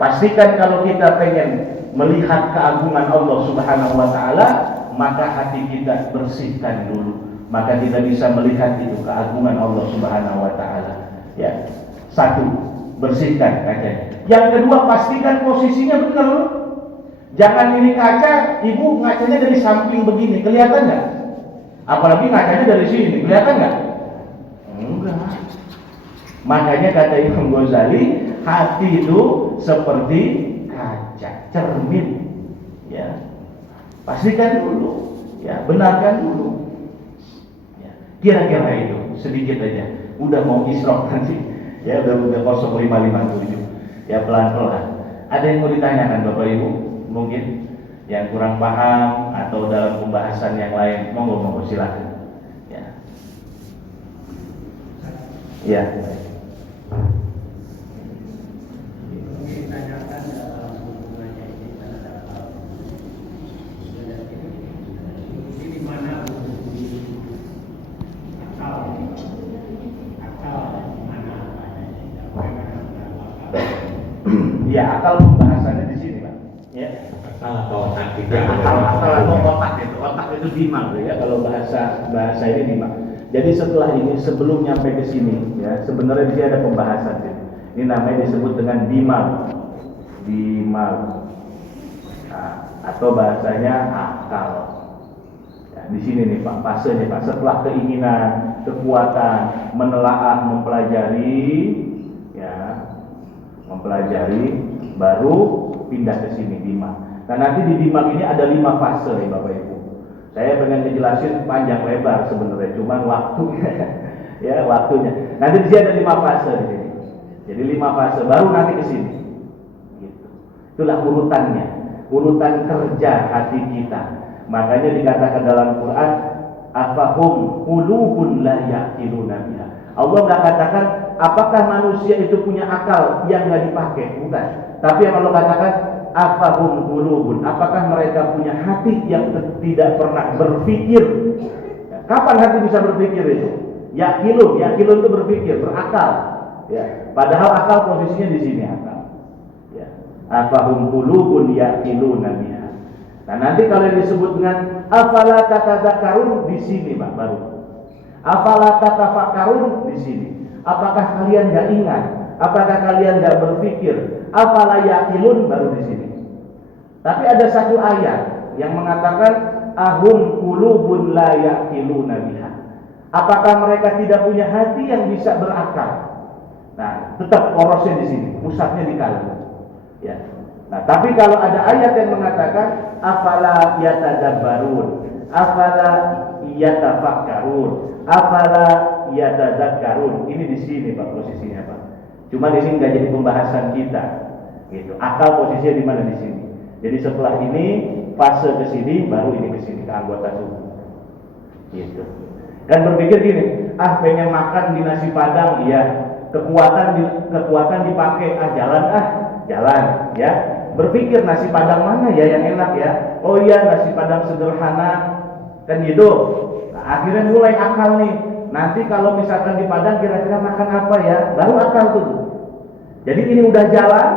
Pastikan kalau kita pengen melihat keagungan Allah Subhanahu wa Ta'ala, maka hati kita bersihkan dulu, maka kita bisa melihat itu keagungan Allah Subhanahu wa Ta'ala. Ya, satu, bersihkan kacanya. Yang kedua, pastikan posisinya benar. Jangan ini kaca, ibu ngacanya dari samping begini, kelihatan nggak? Apalagi ngacanya dari sini, kelihatan nggak? Enggak. Makanya kata Imam Ghazali, hati itu seperti kaca, cermin. Ya. Pastikan dulu, ya, benarkan dulu. Ya, kira-kira itu sedikit aja. Udah mau isrok nanti, ya udah 0557. Ya pelan-pelan. Ada yang mau ditanyakan Bapak Ibu? Mungkin yang kurang paham atau dalam pembahasan yang lain, monggo silakan. Ya. Ya. Ya, akal pembahasannya di sini, Pak. Ya. Akal atau otak Ya, akal atau otak itu dimang, ya. Kalau bahasa ini dimang. Jadi setelah ini, sebelum nyampe ke sini, ya, sebenarnya di sini ada pembahasan. Ya. Ini namanya disebut dengan dimang, nah, atau bahasanya akal. Ya, di sini nih Pak, fasenya Pak. Setelah keinginan, kekuatan, menelaah, mempelajari, baru pindah ke sini dimang. Nah nanti di dimang ini ada 5 fase ya Bapak Ibu. Saya pengen ngejelasin panjang lebar sebenarnya, cuman waktunya Ya, waktunya. Nanti di sini ada 5 fase di sini. Jadi 5 fase baru nanti ke sini. Gitu. Itulah urutannya. Urutan kerja hati kita. Makanya dikatakan dalam Quran, afahum qulubun la yaqiluna biha. Allah enggak katakan apakah manusia itu punya akal yang enggak dipakai, bukan. Tapi yang Allah katakan afahum qulubun, apakah mereka punya hati yang tidak pernah berpikir. Kapan hati bisa berpikir itu? Yaqilun itu berpikir, berakal. Ya, padahal akal posisinya di sini akal. Ya. Afahum qulubun yaqiluna biha. Nah, nanti kalau disebut dengan afala tatadzakkarun di sini, Pak, baru. Afala tatafakkarun di sini. Apakah kalian enggak ingat? Apakah kalian enggak berpikir? Afala yaqilun baru di sini. Tapi ada satu ayat yang mengatakan ahum qulubun la yaqiluna biha. Apakah mereka tidak punya hati yang bisa berakal? Nah, tetap porosnya di sini, pusatnya di kalbu. Ya. Nah, tapi kalau ada ayat yang mengatakan afala yatadabbarun, afala yatafakkarun, afala yatadzakkarun. Ini di sini Pak posisinya, Pak. Cuma di sini enggak jadi pembahasan kita. Gitu. Akal posisinya di mana di sini. Jadi setelah ini fase ke sini baru ini ke sini ke anggota tubuh. Gitu. Dan berpikir gini, pengen makan di nasi padang, ya. Kekuatan dipakai, jalan, ya. Berpikir nasi padang mana ya yang enak ya? Oh iya, nasi padang sederhana, kan gitu. Nah, akhirnya mulai akal nih. Nanti kalau misalkan di Padang kira-kira makan apa ya? Baru akal tuh. Jadi ini udah jalan,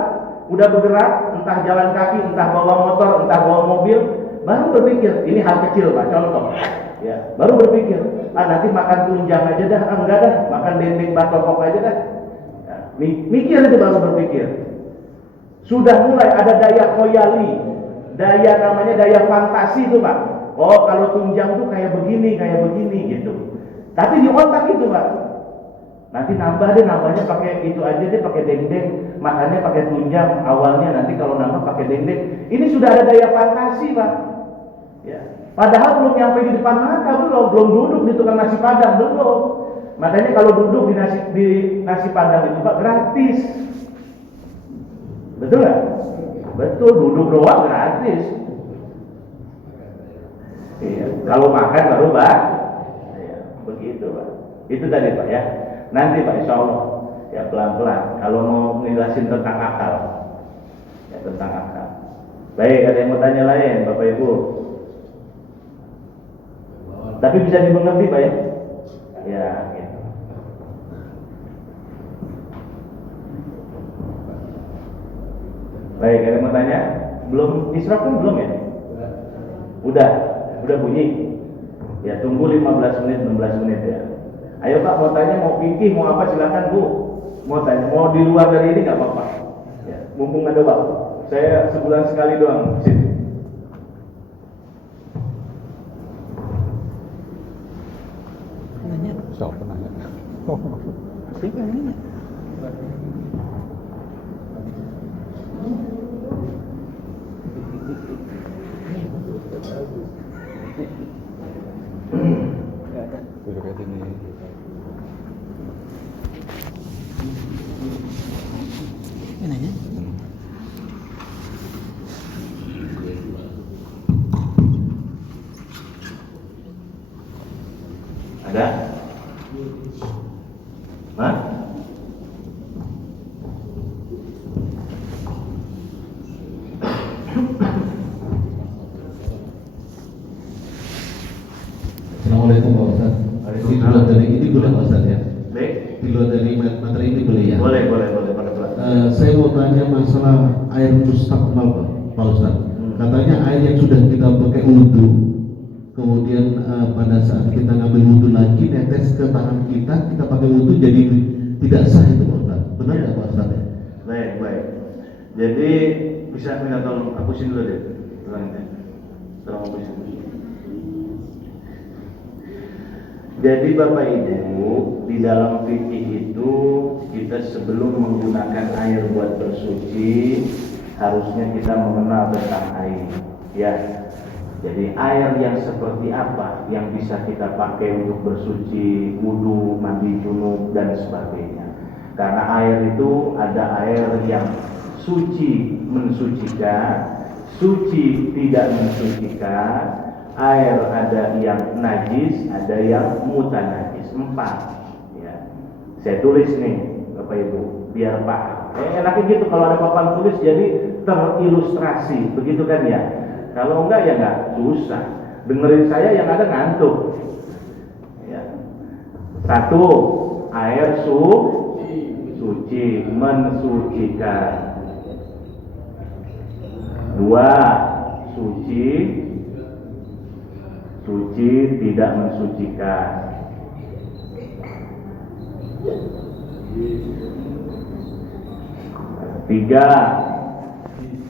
udah bergerak, entah jalan kaki, entah bawa motor, entah bawa mobil, baru berpikir. Ini hal kecil Pak, contoh. Ya, baru berpikir, nanti makan tunjang aja dah, enggak dah, makan dendeng batokok aja dah. Ya, mikir itu baru berpikir. Sudah mulai ada daya khoyali, namanya daya fantasi itu Pak. Oh kalau tunjang tuh kayak begini gitu. Tapi di otak itu Pak. Nanti nambahnya pakai itu aja deh, pakai dendeng, makannya pakai tunjang awalnya, nanti kalau nambah pakai dendeng. Ini sudah ada daya fantasi Pak. Ya. Padahal belum nyampe di depan mata, belum duduk di tukang nasi padang, belum. Makanya kalau duduk di nasi padang itu Pak gratis. Betul nggak? Betul, duduk doang gratis. Iya. Kalau makan baru Pak. Ya, begitu Pak. Itu tadi Pak ya. Nanti Pak Insya Allah ya pelan-pelan. Kalau mau ngejelasin tentang akal, ya tentang akal. Baik, ada yang mau tanya lain Bapak Ibu? Tapi bisa dimengerti Pak ya? Ya, gitu. Baik, ada yang mau tanya? Belum isyraq kan belum ya? Udah bunyi. Ya, tunggu 15 menit, 16 menit ya. Ayo Pak, mau tanya, mau fikih, mau apa silakan Bu. Mau tanya, mau di luar dari ini nggak apa-apa. Ya, mumpung ada waktu. Saya sebulan sekali doang sini. Siapa nanya? Siapa yang nanya? Duduk aja nih. Ini nanya? Ada? Hah? Assalamualaikum Pak Ustaz. Ini duluan dari ini boleh Pak Ustaz ya? Baik. Duluan dari materi ini boleh ya? Boleh. Saya mau tanya masalah air mustaqbal Pak Ustaz. Katanya air yang sudah kita pakai wudhu, kemudian pada saat kita ngambil wudhu lagi netes ke tangan kita pakai wudhu, jadi tidak sah itu Pak Ustaz. Benar nggak Pak Ustaz? Baik. Jadi bisa minta tolong hapusin dulu deh. Tolong hapusin. Jadi Bapak Ibu, di dalam fikih itu kita sebelum menggunakan air buat bersuci harusnya kita mengenal tentang air. Ya, Jadi air yang seperti apa yang bisa kita pakai untuk bersuci, wudu, mandi junub dan sebagainya. Karena air itu ada air yang suci mensucikan, suci tidak mensucikan, air ada yang najis, ada yang mutanajis, 4. Ya. Saya tulis nih, Bapak Ibu, biar paham. Enaknya gitu kalau ada papan tulis jadi terilustrasi, begitu kan ya? Kalau enggak ya enggak, susah. Dengerin saya yang ada ngantuk. Ya. 1, air suci mensucikan. 2, suci tidak mensucikan. 3,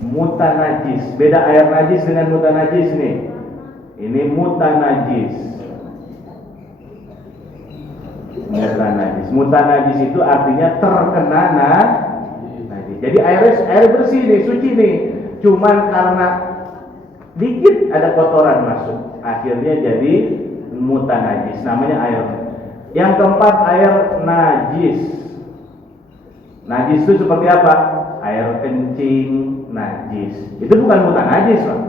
mutanajis. Beda air najis dengan mutanajis nih. Ini mutanajis. Mutanajis itu artinya terkena najis. Jadi air bersih nih, suci nih. Cuman karena dikit ada kotoran masuk, akhirnya jadi mutanajis. Namanya air. Yang keempat, air najis. Najis itu seperti apa? Air kencing najis. Itu bukan mutanajis, Pak.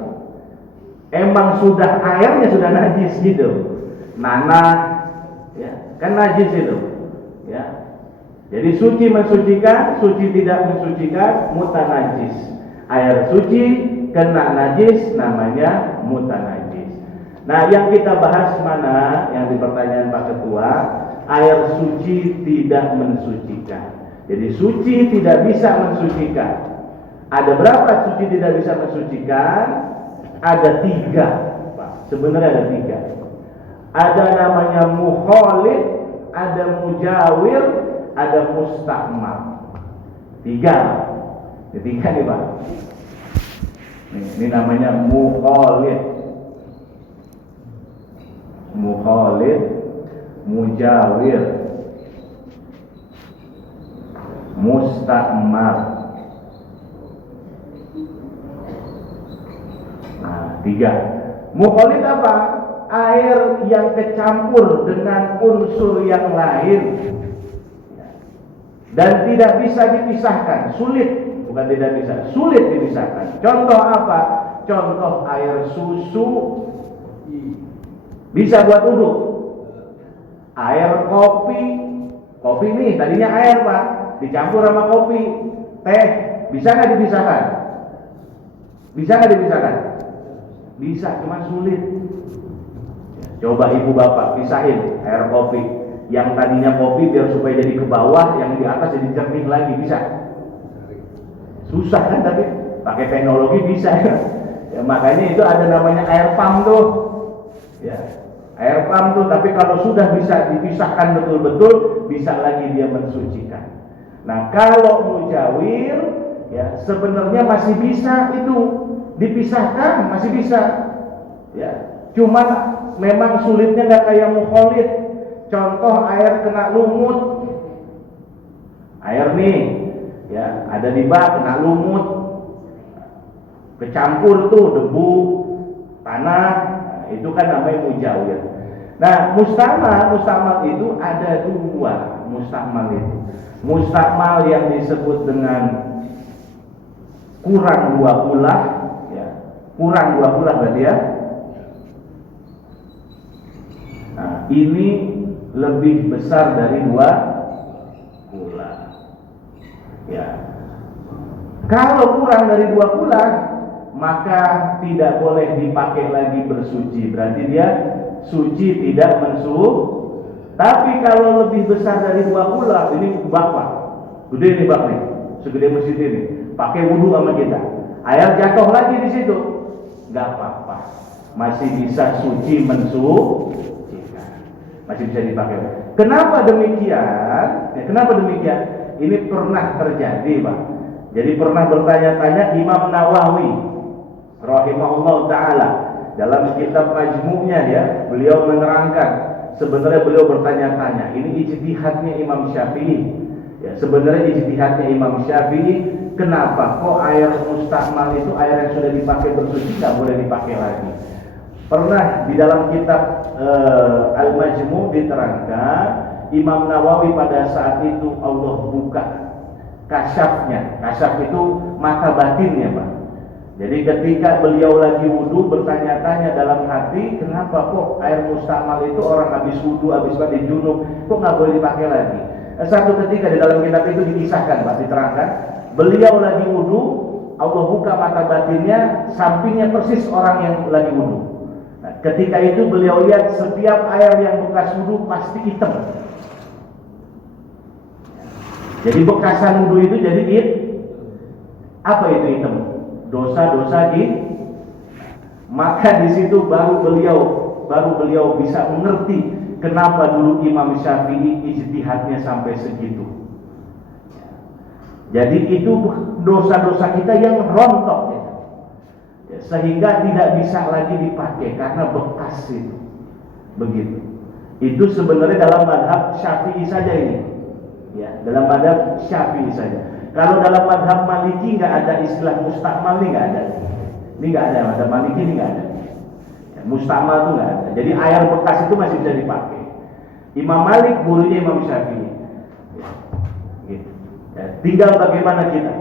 Emang sudah airnya sudah najis gitu. Nanah, ya, kan najis itu. Ya. Jadi suci mensucikan, suci tidak mensucikan, mutanajis. Air suci kena najis namanya mutanajis. Nah, yang kita bahas mana? Yang di pertanyaan Pak Ketua, air suci tidak mensucikan. Jadi suci tidak bisa mensucikan. Ada berapa suci tidak bisa mensucikan? Ada 3, Pak. Sebenarnya ada 3. Ada namanya mukhalid, ada mujawir, ada mustakmal. 3. Ini 3 nih, Pak. Ini namanya mukhalid. Mukhalid, mujawir, mustakmal. Nah, 3. Mukhalid apa? Air yang kecampur dengan unsur yang lain dan tidak bisa dipisahkan, sulit, bukan tidak bisa, sulit dipisahkan. Contoh apa? Contoh air susu bisa buat wudu. Air kopi, kopi nih tadinya air, Pak, dicampur sama kopi, teh, bisa nggak dipisahkan? Bisa nggak dipisahkan? Bisa, cuma sulit. Coba ibu bapak pisahin air kopi, yang tadinya kopi biar supaya jadi ke bawah, yang di atas jadi jernih lagi, bisa? Susah kan, tapi pakai teknologi bisa. Ya, makanya itu ada namanya air pump tuh. Ya, air pump tuh, tapi kalau sudah bisa dipisahkan betul-betul, bisa lagi dia mensucikan. Nah, kalau mujawir, ya sebenarnya masih bisa itu dipisahkan, masih bisa. Ya, cuman memang sulitnya nggak kayak mukhalid. Contoh air kena lumut, air nih, ya ada di bak kena lumut, kecampur tuh debu, tanah, nah, itu kan namanya mujawir. Nah, mustakmal itu ada 2 mustakmal itu. Mustakmal yang disebut dengan kurang 2 ulah, ya, kurang 2 ulah berarti ya. Nah, ini lebih besar dari 2 ulah. Ya. Kalau kurang dari 2 ulah, maka tidak boleh dipakai lagi bersuci. Berarti dia suci tidak mensuci. Tapi kalau lebih besar dari 2 ulah, ini bak, Pak. Gede nih bak nih, segede masjid ini. Pakai wudu sama kita. Air jatuh lagi di situ, nggak apa-apa. Masih bisa suci mensucikan. Masih bisa dipakai. Kenapa demikian? Ya, kenapa demikian? Ini pernah terjadi, Pak. Jadi pernah bertanya-tanya Imam Nawawi rahimahullah taala dalam kitab Majmu'nya, ya, beliau menerangkan. Sebenarnya beliau bertanya-tanya, ini ijtihadnya Imam Syafi'i. Ya, sebenarnya ijtihadnya Imam Syafi'i, kenapa kok air mustakmal itu air yang sudah dipakai bersuci nggak boleh dipakai lagi? Pernah di dalam kitab Al-Majmu' diterangkan Imam Nawawi pada saat itu Allah buka kasyafnya. Kasyaf itu mata batinnya, Pak. Jadi ketika beliau lagi wudu bertanya-tanya dalam hati, kenapa kok air mustamal itu orang habis wudu, habis mandi junub, kok nggak boleh dipakai lagi? Satu ketika di dalam kitab itu dikisahkan, Pak, diterangkan, beliau lagi wudu, Allah buka mata batinnya, sampingnya persis orang yang lagi wudu. Nah, ketika itu beliau lihat setiap air yang bekas wudu pasti hitam. Jadi bekasan wudu itu jadi apa itu hitam? Dosa-dosa maka di situ baru beliau bisa mengerti kenapa dulu Imam Syafi'i ijtihadnya sampai segitu. Jadi itu dosa-dosa kita yang rontok ya, sehingga tidak bisa lagi dipakai karena bekas itu. Begitu. Itu sebenarnya dalam mazhab Syafi'i saja ini. Ya, dalam mazhab Syafi'i saja. Kalau dalam mazhab Maliki nggak ada istilah mustakmal, ini nggak ada. Ini nggak ada, mazhab Maliki ini nggak ada. Ya, mustakmal itu nggak ada. Jadi air bekas itu masih bisa dipakai. Imam Malik gurunya Imam Syafi'i. Ya, gitu. Ya, tinggal bagaimana kita.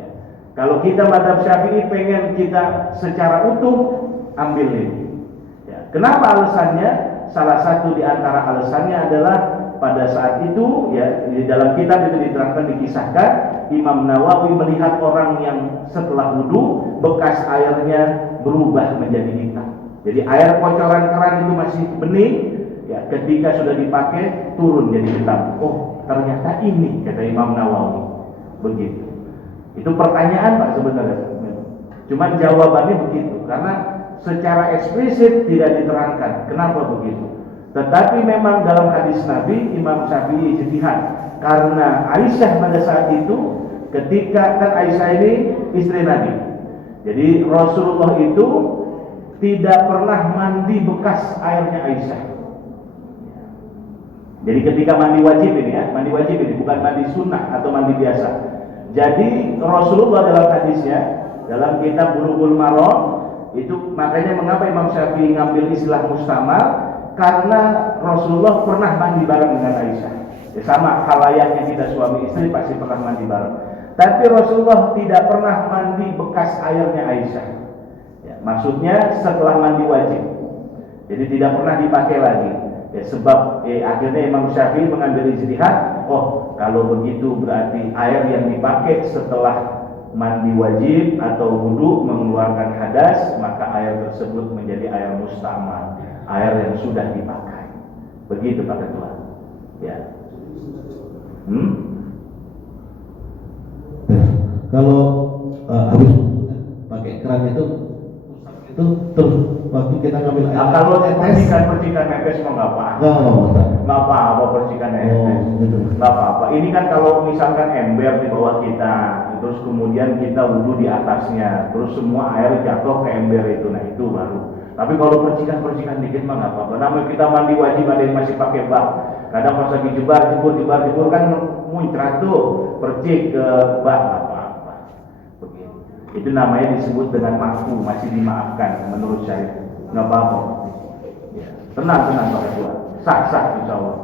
Ya. Kalau kita mazhab Syafi'i pengen kita secara utuh ambil ini. Ya. Kenapa alasannya? Salah satu di antara alasannya adalah pada saat itu ya di dalam kitab itu diterangkan dikisahkan Imam Nawawi melihat orang yang setelah wudu bekas airnya berubah menjadi hitam. Jadi air kocoran keran itu masih bening ya ketika sudah dipakai turun jadi hitam. Oh, ternyata ini kata Imam Nawawi. Begitu. Itu pertanyaan Pak sebenarnya. Cuman jawabannya begitu karena secara eksplisit tidak diterangkan kenapa begitu. Tetapi memang dalam hadis Nabi Imam Syafi'i ijtihad karena Aisyah pada saat itu ketika kan Aisyah ini istri Nabi. Jadi Rasulullah itu tidak pernah mandi bekas airnya Aisyah. Jadi ketika mandi wajib ini ya, mandi wajib ini bukan mandi sunnah atau mandi biasa. Jadi Rasulullah dalam hadisnya dalam kitab Bulughul Maram itu makanya mengapa Imam Syafi'i ngambil istilah mustamal karena Rasulullah pernah mandi bareng dengan Aisyah. Ya, sama halayaknya kita suami istri pasti pernah mandi bareng. Tapi Rasulullah tidak pernah mandi bekas airnya Aisyah. Ya, maksudnya setelah mandi wajib. Jadi tidak pernah dipakai lagi. Ya, sebab akhirnya Imam Syafi'i mengambil ijtihad, oh kalau begitu berarti air yang dipakai setelah mandi wajib atau wudu mengeluarkan hadas, maka air tersebut menjadi air mustamal, air yang sudah dipakai. Begitu Pak Ketua. Ya. Kalau habis pakai keran itu terus waktu kita ngambil air. Nah, kalau percikan nepes mah nggak apa-apa. Nggak apa-apa percikan nepes. Gitu. Nggak apa-apa. Ini kan kalau misalkan ember di bawah kita, terus kemudian kita wudhu di atasnya, terus semua air jatuh ke ember itu, nah itu baru. Tapi kalau percikan dikit mah nggak apa-apa. Namanya kita mandi wajib ada yang masih pakai bak. Kadang pas lagi jebur kan muncrat tuh percik ke bak apa-apa. Begitu. Itu namanya disebut dengan maafu, masih dimaafkan menurut saya. Nggak apa-apa. Ya. Tenang Pak Ketua. Sah insya Allah.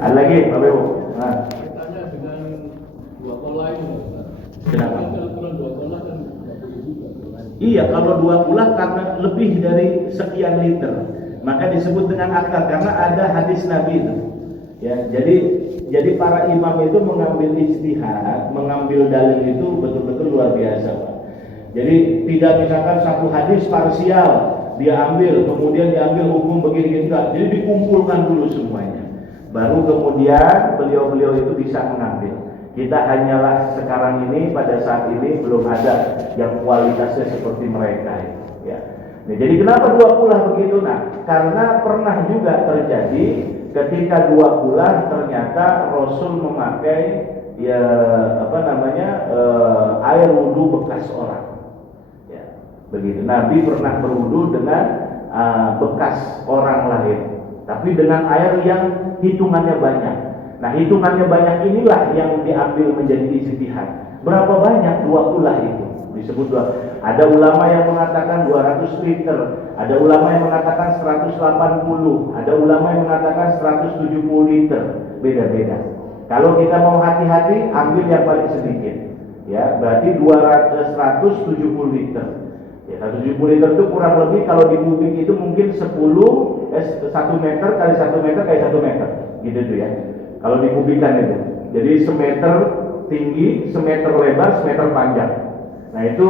Ada lagi Pak Bebo. Nah. Kaitannya dengan dua pola ini. Kenapa? Aturan dua pola kan Iya, kalau dua pula karena lebih dari sekian liter, maka disebut dengan akad karena ada hadis Nabi itu. Ya, jadi para imam itu mengambil ijtihad, mengambil dalil itu betul-betul luar biasa, Pak. Jadi tidak misalkan satu hadis parsial dia ambil, kemudian diambil hukum begini enggak. Jadi dikumpulkan dulu semuanya. Baru kemudian beliau-beliau itu bisa mengambil. Kita hanyalah sekarang ini pada saat ini belum ada yang kualitasnya seperti mereka ya. Nah, jadi kenapa dua kulah begitu? Nah, karena pernah juga terjadi ketika dua kulah ternyata Rasul memakai ya air wudhu bekas orang. Ya, begitu. Nabi pernah berwudhu dengan bekas orang lain, tapi dengan air yang hitungannya banyak. Nah, hitungannya banyak inilah yang diambil menjadi ijtihad. Berapa banyak dua kulah itu? disebut dua. Ada ulama yang mengatakan 200 liter, ada ulama yang mengatakan 180, ada ulama yang mengatakan 170 liter, beda-beda. Kalau kita mau hati-hati, ambil yang paling sedikit, ya, berarti 170 liter. Ya, 170 liter itu kurang lebih kalau di kubik itu mungkin 1 meter kali 1 meter kali 1 meter, gitu tuh ya. Kalau dikubikan itu, jadi semeter tinggi, semeter lebar, semeter panjang. Nah itu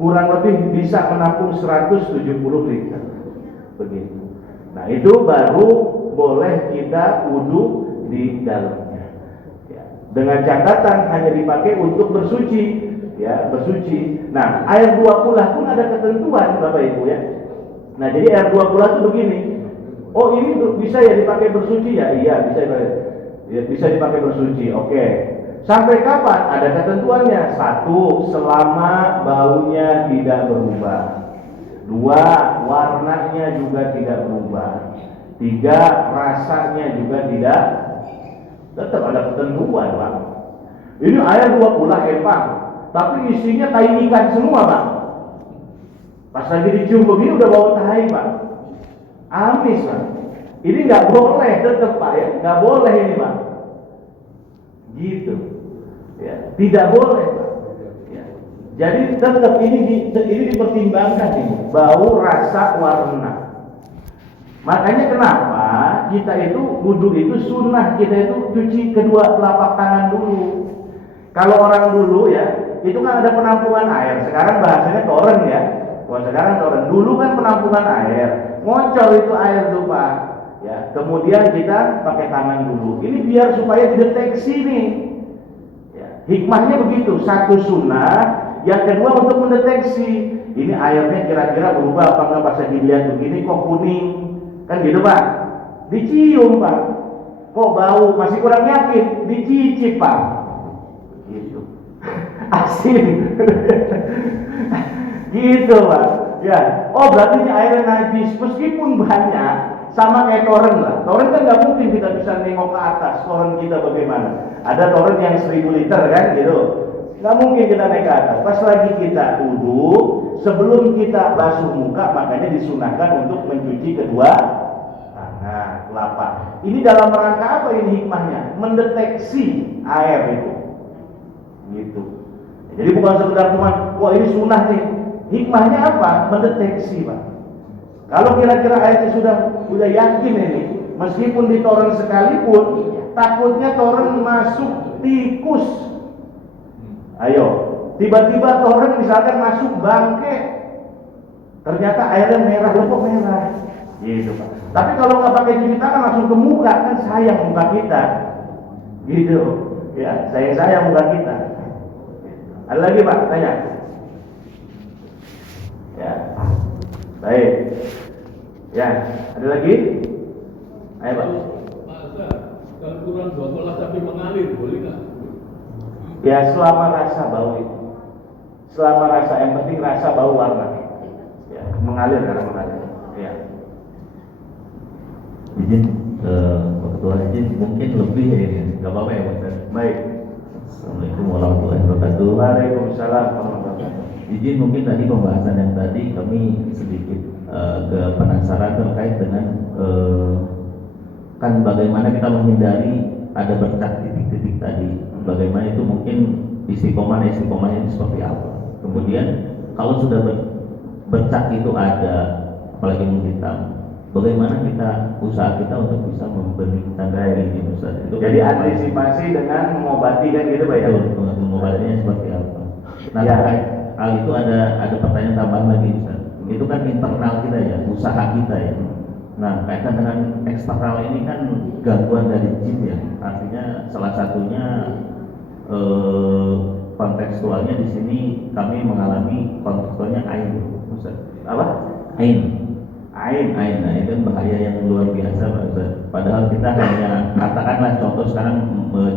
kurang lebih bisa menampung 170 liter, begitu. Nah itu baru boleh kita wudhu di dalamnya. Ya. Dengan catatan hanya dipakai untuk bersuci, ya bersuci. Nah air 2 kulah pun ada ketentuan, Bapak Ibu ya. Nah jadi air 2 kulah itu begini. Oh ini bisa ya dipakai bersuci ya? Iya bisa ya, bisa dipakai bersuci. Oke. Sampai kapan? Ada ketentuannya. 1, selama baunya tidak berubah. 2, warnanya juga tidak berubah. 3, rasanya juga tidak. Tetap ada ketentuan, Pak. Ini air 2 kulah empang, tapi isinya tai ikan semua, Pak. Pas lagi dicium begini udah bau tai, Pak. Amis, Pak. Ini nggak boleh, tetap Pak ya, nggak boleh ini, Pak. Gitu. Ya, tidak boleh, Pak. Ya. Jadi tetap ini dipertimbangkan ini, bau, rasa, warna. Makanya kenapa kita itu wudhu itu sunnah, kita itu cuci kedua telapak tangan dulu. Kalau orang dulu ya, itu kan ada penampungan air. Sekarang bahasanya toren ya. Wah sekarang toren. Dulu kan penampungan air, ngocor itu air tuh Pak. Ya, kemudian kita pakai tangan dulu. Ini biar supaya dideteksi nih. Ya, hikmahnya begitu. 1 sunnah, yang kedua untuk mendeteksi. Ini airnya kira-kira berubah apa nggak? Pas dilihat begini kok kuning, kan gitu Pak. Dicium Pak. Kok bau? Masih kurang yakin? Dicicip Pak. Gitu. Asin. Gitu Pak. Ya. Oh berarti ini airnya najis. Meskipun banyak, sama kayak toren lah. Toren kan nggak mungkin kita bisa nengok ke atas. Toren kita bagaimana? Ada toren yang 1000 liter kan gitu. Nggak mungkin kita naik ke atas. Pas lagi kita wudhu, sebelum kita basuh muka, makanya disunahkan untuk mencuci kedua tangan, telapak. Ini dalam rangka apa ini hikmahnya? Mendeteksi air itu. Gitu. Jadi bukan sekedar cuma, wah ini sunnah nih. Hikmahnya apa? Mendeteksi Pak. Kalau kira-kira airnya sudah yakin ini, meskipun ditoren sekalipun, takutnya toren masuk tikus. Ayo, tiba-tiba toren misalkan masuk bangke, ternyata airnya merah, loh kok merah? Gitu Pak. Tapi kalau nggak pakai cuci tangan langsung ke muka, kan sayang muka kita. Gitu, ya sayang muka kita. Ada lagi Pak, tanya. Ya, baik. Ya, ada lagi? Ayo Pak. Masa kalau kurang 2 kulah tapi mengalir, boleh nggak? Ya selama rasa bau itu, selama rasa, yang penting rasa bau warna. Ya, mengalir karena mengalir. Ya. Izin Pak Ketua izin mungkin lebih ya ini, nggak apa-apa ya Pak. Baik. Assalamualaikum warahmatullahi wabarakatuh. Waalaikumsalam warahmatullahi wabarakatuh. Izin mungkin tadi pembahasan yang tadi kami sedikit ke penasaran terkait dengan kan bagaimana kita menghindari ada bercak titik-titik tadi. Bagaimana itu mungkin istiqomahnya itu seperti apa. Kemudian kalau sudah bercak itu ada, apalagi menghitam, bagaimana usaha kita untuk bisa membenihkan daerah ini Ustaz? Itu Jadi antisipasi dengan mengobati kan gitu Pak ya? Betul, mengobatinya seperti apa? Nah Ya. terkait hal itu ada pertanyaan tambahan lagi Ustaz. Itu kan internal kita ya, usaha kita ya. Nah kaitan dengan eksternal ini kan gangguan dari jin ya. Artinya salah satunya kontekstualnya di sini kami mengalami kontekstualnya ain Ustaz. Apa? Ain. Ain. Nah itu bahaya yang luar biasa Pak Ustaz. Padahal kita hanya katakanlah contoh sekarang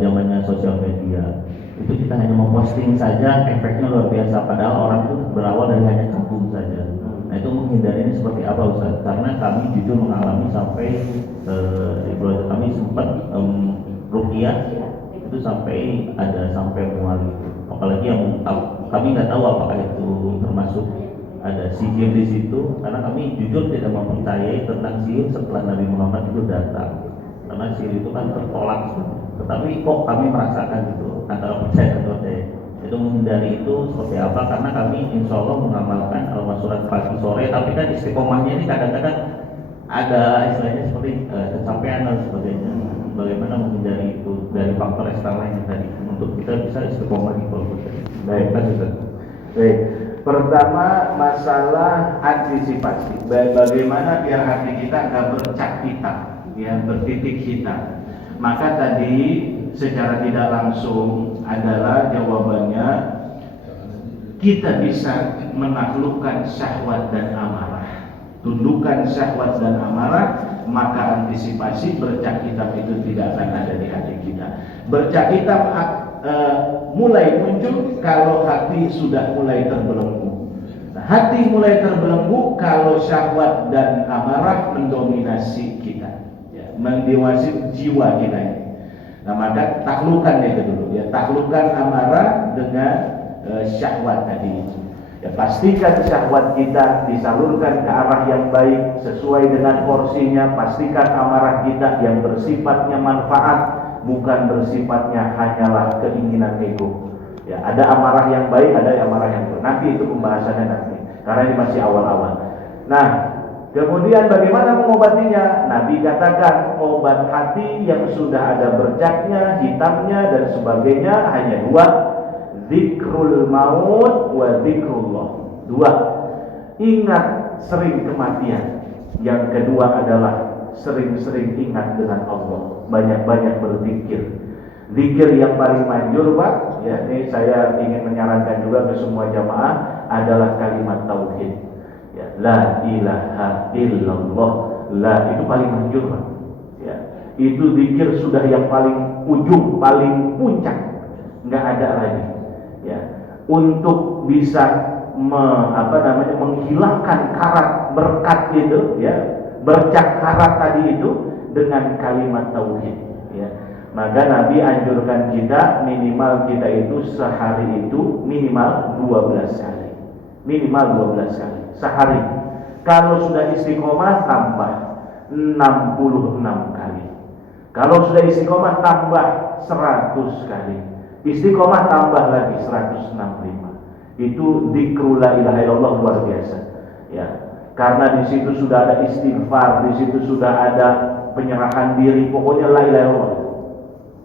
zamannya sosial media, itu kita hanya memposting saja efeknya luar biasa. Padahal orang itu berawal dari hanya kagum saja. Nah itu menghindarinya seperti apa Ustaz? Karena kami jujur mengalami sampai di keluarga kami sempat ruqyah itu sampai mual itu. Apalagi apalagi yang kami nggak tahu apakah itu termasuk ada sihir di situ, karena kami jujur tidak mempercayai tentang sihir setelah Nabi Muhammad itu datang, karena sihir itu kan tertolak, tetapi kok kami merasakan gitu antara percaya dan percaya. Itu menghindari itu seperti apa, karena kami insya Allah mengamalkan al-masurat pagi sore, tapi kan istiqomahnya ini kadang-kadang ada istilahnya seperti kecapean dan sebagainya. Bagaimana menghindari itu dari faktor eksternal yang tadi untuk kita bisa istiqomah di kalau Baik, baik. Pertama, masalah antisipasi. Bagaimana biar hati kita nggak bercak hitam, ya, bertitik hitam. Maka tadi secara tidak langsung adalah jawabannya kita bisa menaklukkan syahwat dan amarah. Tundukkan syahwat dan amarah, maka antisipasi bercak hitam itu tidak akan ada di hati kita. Bercak hitam mulai muncul kalau hati sudah mulai terbelenggu. Nah, hati mulai terbelenggu kalau syahwat dan amarah mendominasi kita, ya, mendewasi jiwa kita ini. Nah, maka taklukkan itu dulu, ya, taklukkan amarah dengan syahwat tadi. Ya, pastikan syahwat kita disalurkan ke arah yang baik sesuai dengan porsinya. Pastikan amarah kita yang bersifatnya manfaat, bukan bersifatnya hanyalah keinginan ego. Ya, ada amarah yang baik, ada amarah yang buruk. Nanti itu pembahasannya nanti, karena ini masih awal-awal. Nah, kemudian bagaimana mengobatinya? Nabi katakan obat hati yang sudah ada bercaknya, hitamnya dan sebagainya hanya dua. Zikrul maut wa zikrullah. Dua, ingat sering kematian. Yang kedua adalah sering-sering ingat dengan Allah, banyak-banyak berzikir. Zikir yang paling manjur, Pak, ya, ini saya ingin menyarankan juga ke semua jamaah adalah kalimat tauhid. Ya, la ilaha illallah. La itu paling manjur, Pak. Ya, itu zikir sudah yang paling ujung, paling puncak. Enggak ada lagi. Ya, untuk bisa menghilangkan karat berkat itu, ya, bercak karat tadi itu dengan kalimat tauhid, ya. Maka Nabi anjurkan kita minimal kita itu sehari itu minimal 12 kali. Minimal 12 kali sehari. Kalau sudah istiqomah tambah 66 kali. Kalau sudah istiqomah tambah 100 kali. Istiqomah tambah lagi 165. Itu zikrul la ilaha illallah luar biasa, ya. Karena di situ sudah ada istighfar, di situ sudah ada penyerahan diri, pokoknya la ilaha illallah.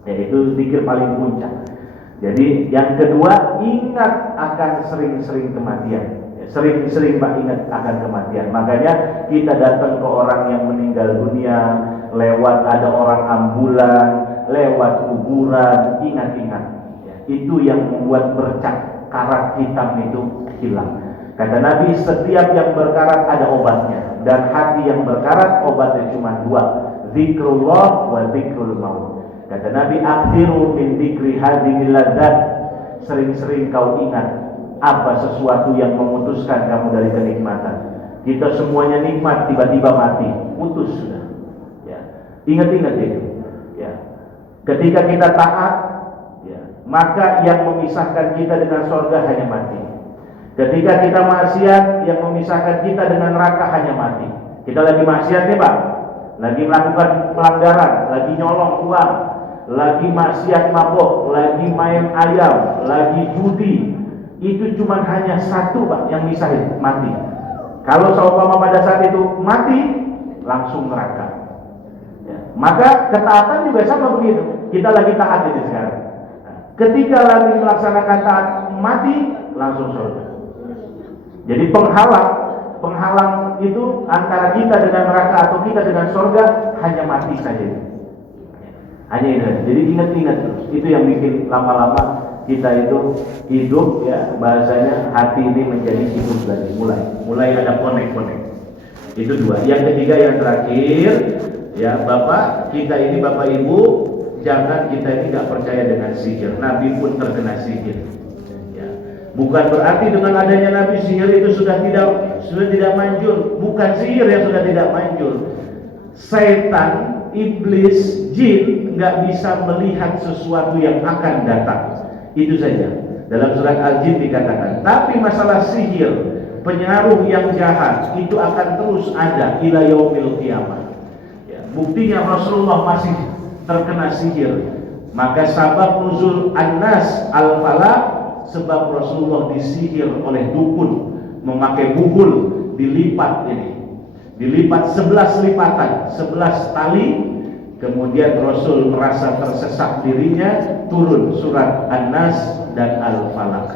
Ya, itu zikir paling puncak. Jadi yang kedua, ingat akan sering-sering kematian. Ya, sering-sering Pak ingat akan kematian. Makanya kita datang ke orang yang meninggal dunia, lewat ada orang ambulan, lewat kuburan, ingat-ingat. Itu yang membuat bercak karat hitam itu hilang. Kata Nabi, setiap yang berkarat ada obatnya, dan hati yang berkarat obatnya cuma dua, zikrullah wa zikrul maut. Kata Nabi, akthiru min dzikri hadhil ladzat. Sering-sering kau ingat apa sesuatu yang memutuskan kamu dari kenikmatan. Kita semuanya nikmat, tiba-tiba mati, putus sudah. Ya, ingat-ingat itu. Ya, ketika kita taat, maka yang memisahkan kita dengan surga hanya mati. Ketika kita maksiat, yang memisahkan kita dengan neraka hanya mati. Kita lagi maksiat nih Pak, lagi melakukan pelanggaran, lagi nyolong uang, lagi maksiat mabok, lagi main ayam, lagi judi. Itu cuma hanya satu Pak yang misahin, mati. Kalau seumpama pada saat itu mati, langsung neraka. Ya. Maka ketaatan juga sama begitu. Kita lagi taat ini sekarang. Ketika lagi melaksanakan taat mati, langsung surga. Jadi penghalang itu antara kita dengan neraka atau kita dengan surga hanya mati saja. Hanya itu. Jadi ingat-ingat terus. Itu yang bikin lama-lama kita itu hidup, ya, bahasanya hati ini menjadi hidup lagi. Mulai ada konek-konek. Itu dua. Yang ketiga, yang terakhir, ya Bapak, kita ini Bapak Ibu, jangan kita ini nggak percaya dengan sihir. Nabi pun terkena sihir. Ya. Bukan berarti dengan adanya Nabi sihir itu sudah tidak manjur. Bukan sihir yang sudah tidak manjur. Setan, iblis, jin nggak bisa melihat sesuatu yang akan datang. Itu saja. Dalam surat Al-Jin dikatakan, tapi masalah sihir, pengaruh yang jahat itu akan terus ada ila yaumil qiyamah. Ya, buktinya Rasulullah masih terkena sihir. Maka sabab nuzul An-Nas Al-Falaq, sebab Rasulullah disihir oleh dukun memakai buhul, dilipat 11 lipatan, 11 tali. Kemudian Rasul merasa tersesat dirinya, turun surat An-Nas dan Al-Falaq.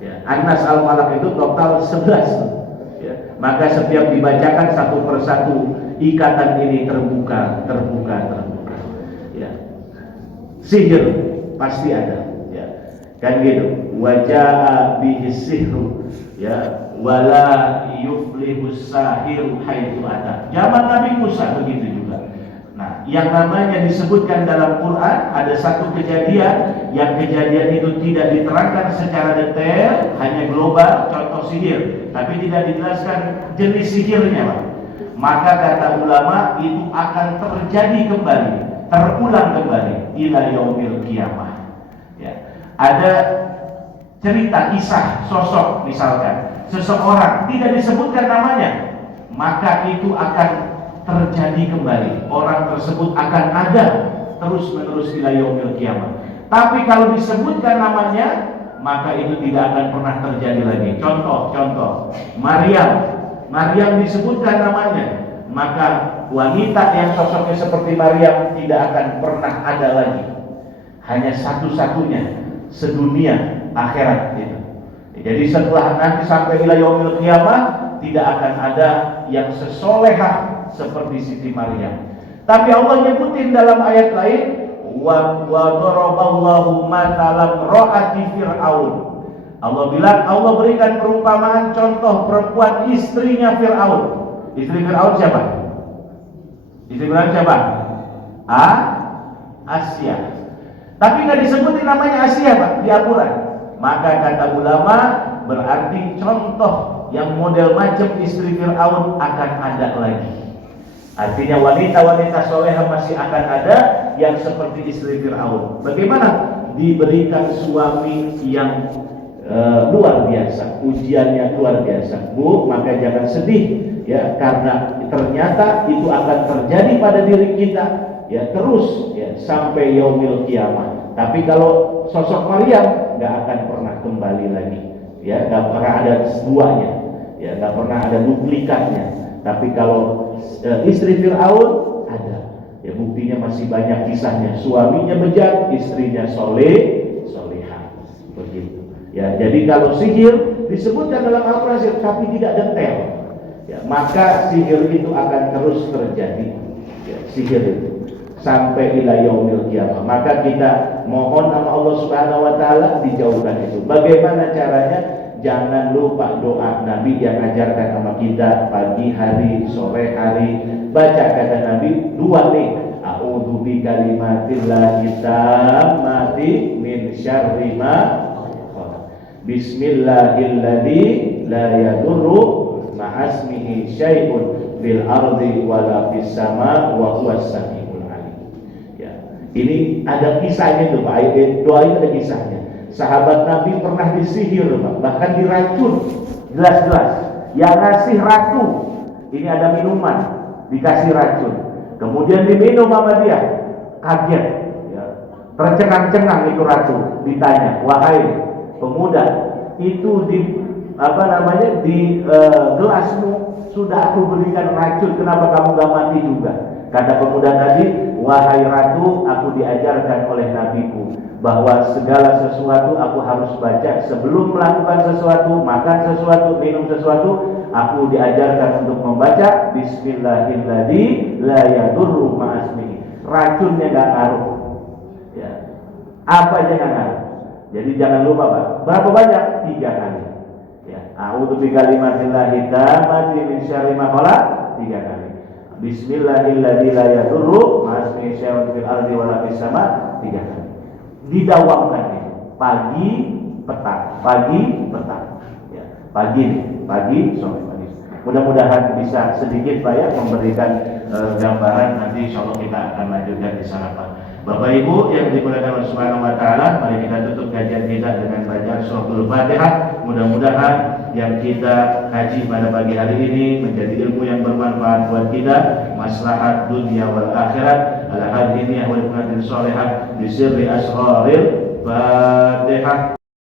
Ya, An-Nas Al-Falaq itu total 11. Ya, maka setiap dibacakan satu persatu ikatan ini terbuka. Ya. Sihir pasti ada, ya. Kan gitu. Wajaa bihi sihru, ya, wala yuflihus sahiru haitsu ata. Zaman Nabi Musa begitu juga. Nah, yang namanya disebutkan dalam Quran ada satu kejadian yang kejadian itu tidak diterangkan secara detail, hanya global, contoh sihir, tapi tidak dijelaskan jenis sihirnya, Pak. Maka kata ulama itu akan terjadi kembali, terulang kembali ila yaumil qiyamah. Ya. Ada cerita kisah sosok, misalkan seseorang tidak disebutkan namanya, maka itu akan terjadi kembali. Orang tersebut akan ada terus menerus ila yaumil qiyamah. Tapi kalau disebutkan namanya, maka itu tidak akan pernah terjadi lagi. Contoh Maryam disebutkan namanya, maka wanita yang sosoknya seperti Maryam tidak akan pernah ada lagi. Hanya satu-satunya sedunia akhirat itu. Jadi setelah nanti sampai ila yaumil qiyamah tidak akan ada yang sesolehah seperti Siti Maryam. Tapi Allah nyebutin dalam ayat lain, wa daraballahu matalam ra'ati fir'aun. Allah bilang, Allah berikan perumpamaan contoh perempuan istrinya Fir'aun. Istri Fir'aun siapa? Istri Fir'aun siapa? Asia. Tapi nggak disebutin namanya Asia, Pak, di Al-Quran. Maka kata ulama, berarti contoh yang model macam istri Fir'aun akan ada lagi. Artinya wanita-wanita solehah masih akan ada yang seperti istri Fir'aun. Bagaimana? Diberikan suami yang luar biasa, ujiannya luar biasa. Bu, maka jangan sedih, ya, karena ternyata itu akan terjadi pada diri kita, ya, terus, ya, sampai yaumil qiyamah. Tapi kalau sosok Maryam nggak akan pernah kembali lagi, ya, nggak pernah ada duanya, ya, nggak pernah ada duplikatnya. Tapi kalau istri Fir'aun ada, ya, buktinya masih banyak kisahnya. Suaminya bejat, istrinya solehah, begitu. Ya, jadi kalau sihir disebutkan dalam Al-Quran tapi tidak detail, ya, maka sihir itu akan terus terjadi, ya, sihir itu sampai ila yaumil qiyamah. Maka kita mohon sama Allah Subhanahu wa taala dijauhkan itu. Bagaimana caranya? Jangan lupa doa Nabi yang ajarkan sama kita pagi hari, sore hari. Baca kata Nabi 2 nih. A'udzu bikalimatillahi tammati min syarri ma khalaq. Bismillahilladzi la yadurru ma'asmihi syai'un fil ardi wala fis sama wa huwas samiul alim. Ya. Ini ada kisahnya tuh, Pak. Doa itu ada kisahnya. Sahabat Nabi pernah disihir, Pak, bahkan diracun, jelas-jelas. Yang ngasih racun, ini ada minuman, dikasih racun, kemudian diminum sama dia, kaget, ya, tercengang-cengang itu racun. Ditanya, wahai pemuda, itu di gelasmu sudah aku berikan racun, kenapa kamu gak mati juga? Kata pemuda tadi, wahai ratu, aku diajarkan oleh nabiku bahwa segala sesuatu aku harus baca sebelum melakukan sesuatu, makan sesuatu, minum sesuatu. Aku diajarkan untuk membaca Bismillahilladzi la yadurru ma'asmihi. Racunnya gak ngaruh, ya, apa aja gak ngaruh. Jadi jangan lupa, Pak. Berapa banyak? 3 kali, ya. A'udzu bikalimatillahi tammati min syarri ma khalaq 3 kali. Bismillahilladzi la yadurru ma'asmihi syai'un fil ardi wala fis sama 3 kali. Didawamkan itu pagi petang, ya, pagi sore. Mudah-mudahan bisa sedikit, Pak, ya, memberikan gambaran. Nanti insya Allah kita akan lanjutkan di sana, Pak. Bapak Ibu yang dimuliakan Allah Subhanahu wa taala, mari kita tutup kajian kita dengan bacaan suratul Fatihah. Mudah-mudahan yang kita kaji pada pagi hari ini menjadi ilmu yang bermanfaat buat kita, maslahat dunia wal akhirat. Ala hadhihi wa salihah bi sirri asraril Fatihah.